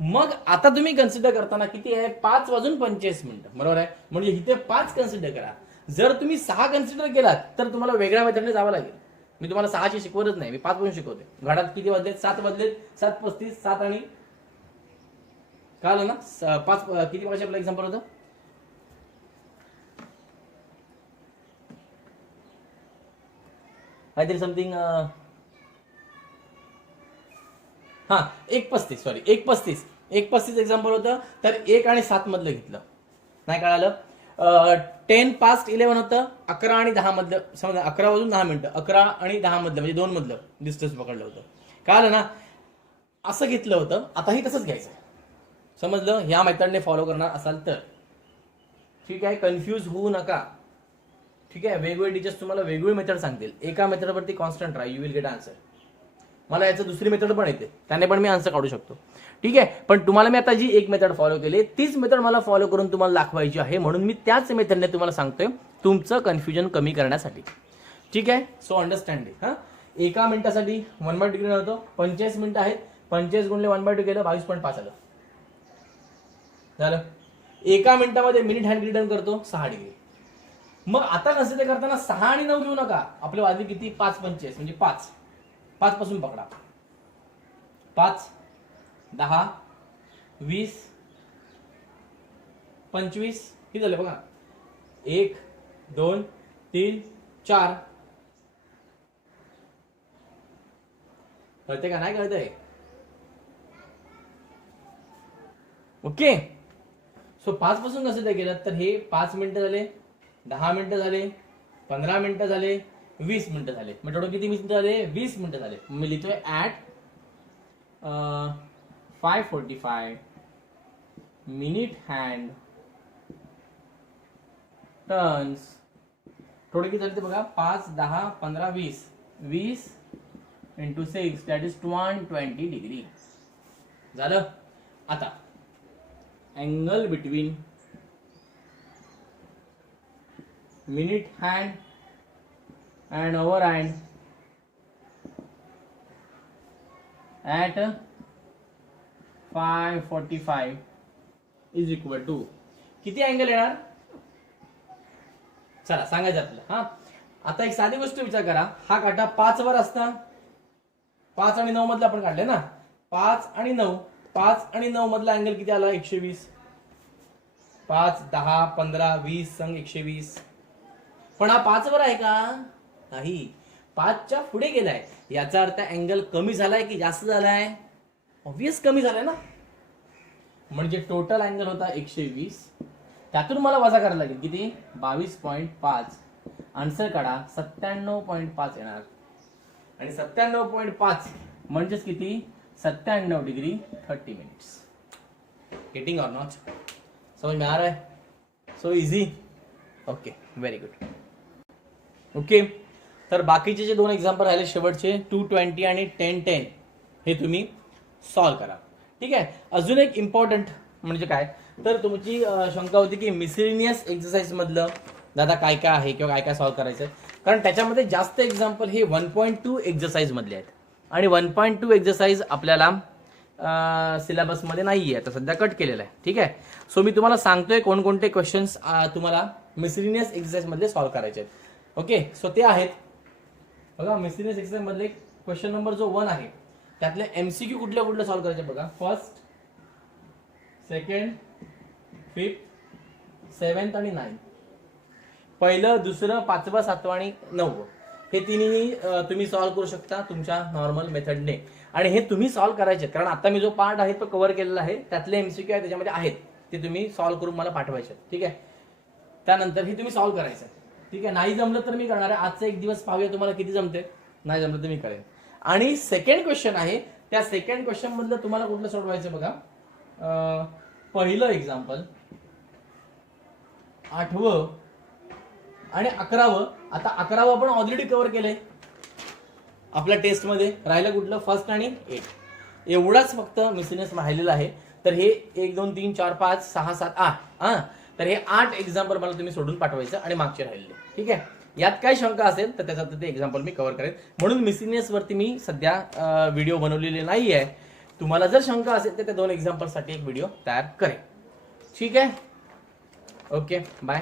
मग आता तुम्ही कन्सिडर करताना किती आहे 5:45 बरोबर आहे, म्हणजे इथे 5 कन्सिडर करा. जर तुम्ही 6 कन्सिडर केलात तर तुम्हाला वेगळ्या मेथडने जावं लागेल. मी तुम्हाला 6ची शिकवतच नाही, मी 5 पासून शिकवते. घडात किती वाजलेत 7 वाजलेत, 7:35, 7 आणि कळलं ना 5 किती पाहिजे आपलं एक्झाम्पल होतं. काहीतरी समथिंग 1:35 सॉरी 1:35 एक्झाम्पल होतं. तर 1 आणि 7 मधलं घेतलं, नाही कळालं. 10:11 होतं, 11 आणि 10 मधलं, समजा 11 वाजून 10 मिनिटं, 11 आणि 10 मधलं म्हणजे 2 मधलं डिस्टन्स पकडलं होतं. कळालं ना, असं घेतलं होतं. आताही तसंच घ्यायचं, समजलं. ह्या मेथडने फॉलो करणार असाल तर ठीक आहे, कन्फ्यूज होऊ नका. ठीक आहे, वेगवेगळे टीचर्स तुम्हाला वेगवेगळी मेथड सांगतील. एका मेथडवरती कॉन्स्टंट राहा, यू विल गेट आन्सर. मला याचं दुसरी मेथड पण येते, त्याने पण मी आन्सर काढू शकतो. ठीक आहे, पण तुम्हाला मी आता जी एक मेथड फॉलो केली तीच मेथड मला फॉलो करून तुम्हाला दाखवायची आहे, म्हणून मी त्याच मेथडने तुम्हाला सांगतोय तुमचं कन्फ्युजन कमी करण्यासाठी. ठीक आहे, सो अंडरस्टँड इट. एका मिनिटासाठी 1/2 डिग्री होतो, 45 मिनिटं आहेत. 45 गुणिले 1/2 केलं 22.5 आलं. झालं. एका मिनिटामध्ये मिनिट हँड रिटर्न करतो 6 डिग्री. मग आता कन्सिडर करताना 6 आणि 9 घेऊ नका. आपले वाजले किती 5:45 म्हणजे 5 पासून पकडा. 5, 10, 20, 25 किती झाले बघा. 1, 2, 3, 4. कळते का नाही कळतंय. ओके, सो 5 पासून कन्सिडर केलं तर हे 5 मिनिटं झाले, 10 मिनिटं झाले, 15 मिनिटं झाले, 20 मिनिटं झाले. मग टोटल किती मिनिटं झाले 20 मिनिटं झाले. मी लिहितोय at 5:45 minute hand turns. Total किती झाले ते बघा 5, 10, 15, 20. 20 into 6 that is 120 डिग्री. झालं. आता angle between minute hand and overhand at 5:45 is equal to किती अँगल येणार. चला सांगायचं आपलं. आता एक साधी गोष्ट विचार करा. हा काटा 5 वर असता, 5 आणि 9 मधला आपण काढले ना. 5 आणि 9 मधला अँगल किती आला 120. 5, 10, 15, 20 संग 120. पण हा 5 वर आहे का नाही, 5च्या पुढे गेलाय. याचा अर्थ अँगल कमी झालाय की जास्त झालाय. ऑब्वियस कमी झालाय ना. म्हणजे टोटल अँगल होता 120, त्यातून मला वजा करायला लागेल किती 22.5. आन्सर काढा 97.5 येणार. आणि 97.5 म्हणजेच किती 97 degree 30 minutes. Getting or not, समझ में आ रहा है. So easy. Okay, very good. Okay, तर बाकीचे जे 2 एक्झाम्पल राहिले शेवटचे 220 आणि 1010 हे तुम्ही सॉल्व्ह करा. ठीक आहे. अजून एक इम्पॉर्टंट म्हणजे काय, तर तुमची शंका होती की मिसलेनियस एक्सरसाइज मधलं दादा काय काय आहे किंवा काय काय सॉल्व्ह करायचं, कारण त्याच्यामध्ये जास्त एक्झाम्पल हे 1.2 एक्सरसाइज मधले आहेत आणि 1.2 एक्सरसाइज आपल्याला सिलेबसमध्ये नाही आहे, तर सध्या कट केलेला आहे. ठीक आहे. सो मी तुम्हाला सांगतोय कोणकोणते क्वेश्चन्स तुम्हाला मिसलेनियस एक्सरसाइज मधले सॉल्व्ह करायचे आहेत. ओके, सो ते आहेत बघा. मिसलेनियस एक्सरसाइज मधले क्वेश्चन नंबर जो 1 आहे त्यातले एमसीक्यू कुठल्या सॉल्व्ह करायचे बघा. फर्स्ट, सेकंड, 5th, 7th आणि 9th. पहिलं, दुसरं, 5वं, 7वं आणि 9वं हे तिन्ही तुम्ही सॉल्व्ह करू शकता तुमच्या नॉर्मल मेथडने. आणि हे तुम्ही सॉल्व्ह करायचे, कारण आता मी जो पार्ट आहे तो कव्हर केलेला आहे. त्यातले एमसीक्यू आहे त्याच्यामध्ये आहेत, ते तुम्ही सॉल्व्ह करून मला पाठवायचे. ठीक आहे. त्यानंतर हे तुम्ही सॉल्व्ह करायचं. ठीक आहे. नाही जमलं तर मी करणार आहे. आजचा एक दिवस पाहूया तुम्हाला किती जमते. नाही जमलं तर मी करेन. आणि सेकंड क्वेश्चन आहे, त्या सेकंड क्वेश्चन मधलं तुम्हाला कुठलं सोडवायचं बघा. पहिलं एक्झाम्पल, 8वं आणि 11वं. आता 11वं आपण ऑलरेडी कव्हर केलंय आपल्या टेस्ट मध्ये. राहिलं कुठलं, फर्स्ट आणि 8. एवढाच फक्त मिसलेनियस राहिलेला आहे. तर हे 1, 2, 3, 4, 5, 6, 7, 8 तर हे 8 एक्झाम्पल मला तुम्ही सोडून पाठवायचं आणि मागचे राहिलेले. ठीक आहे. यात काय शंका असेल तर त्याच्यात ते एक्झाम्पल मी कव्हर करेन. म्हणून मिसलेनियस वरती मी सध्या व्हिडिओ बनवलेले नाही आहे, तुम्हाला जर शंका असेल तर त्या 2 एक्झाम्पलसाठी एक व्हिडिओ तयार करेल. ठीक आहे. Okay bye.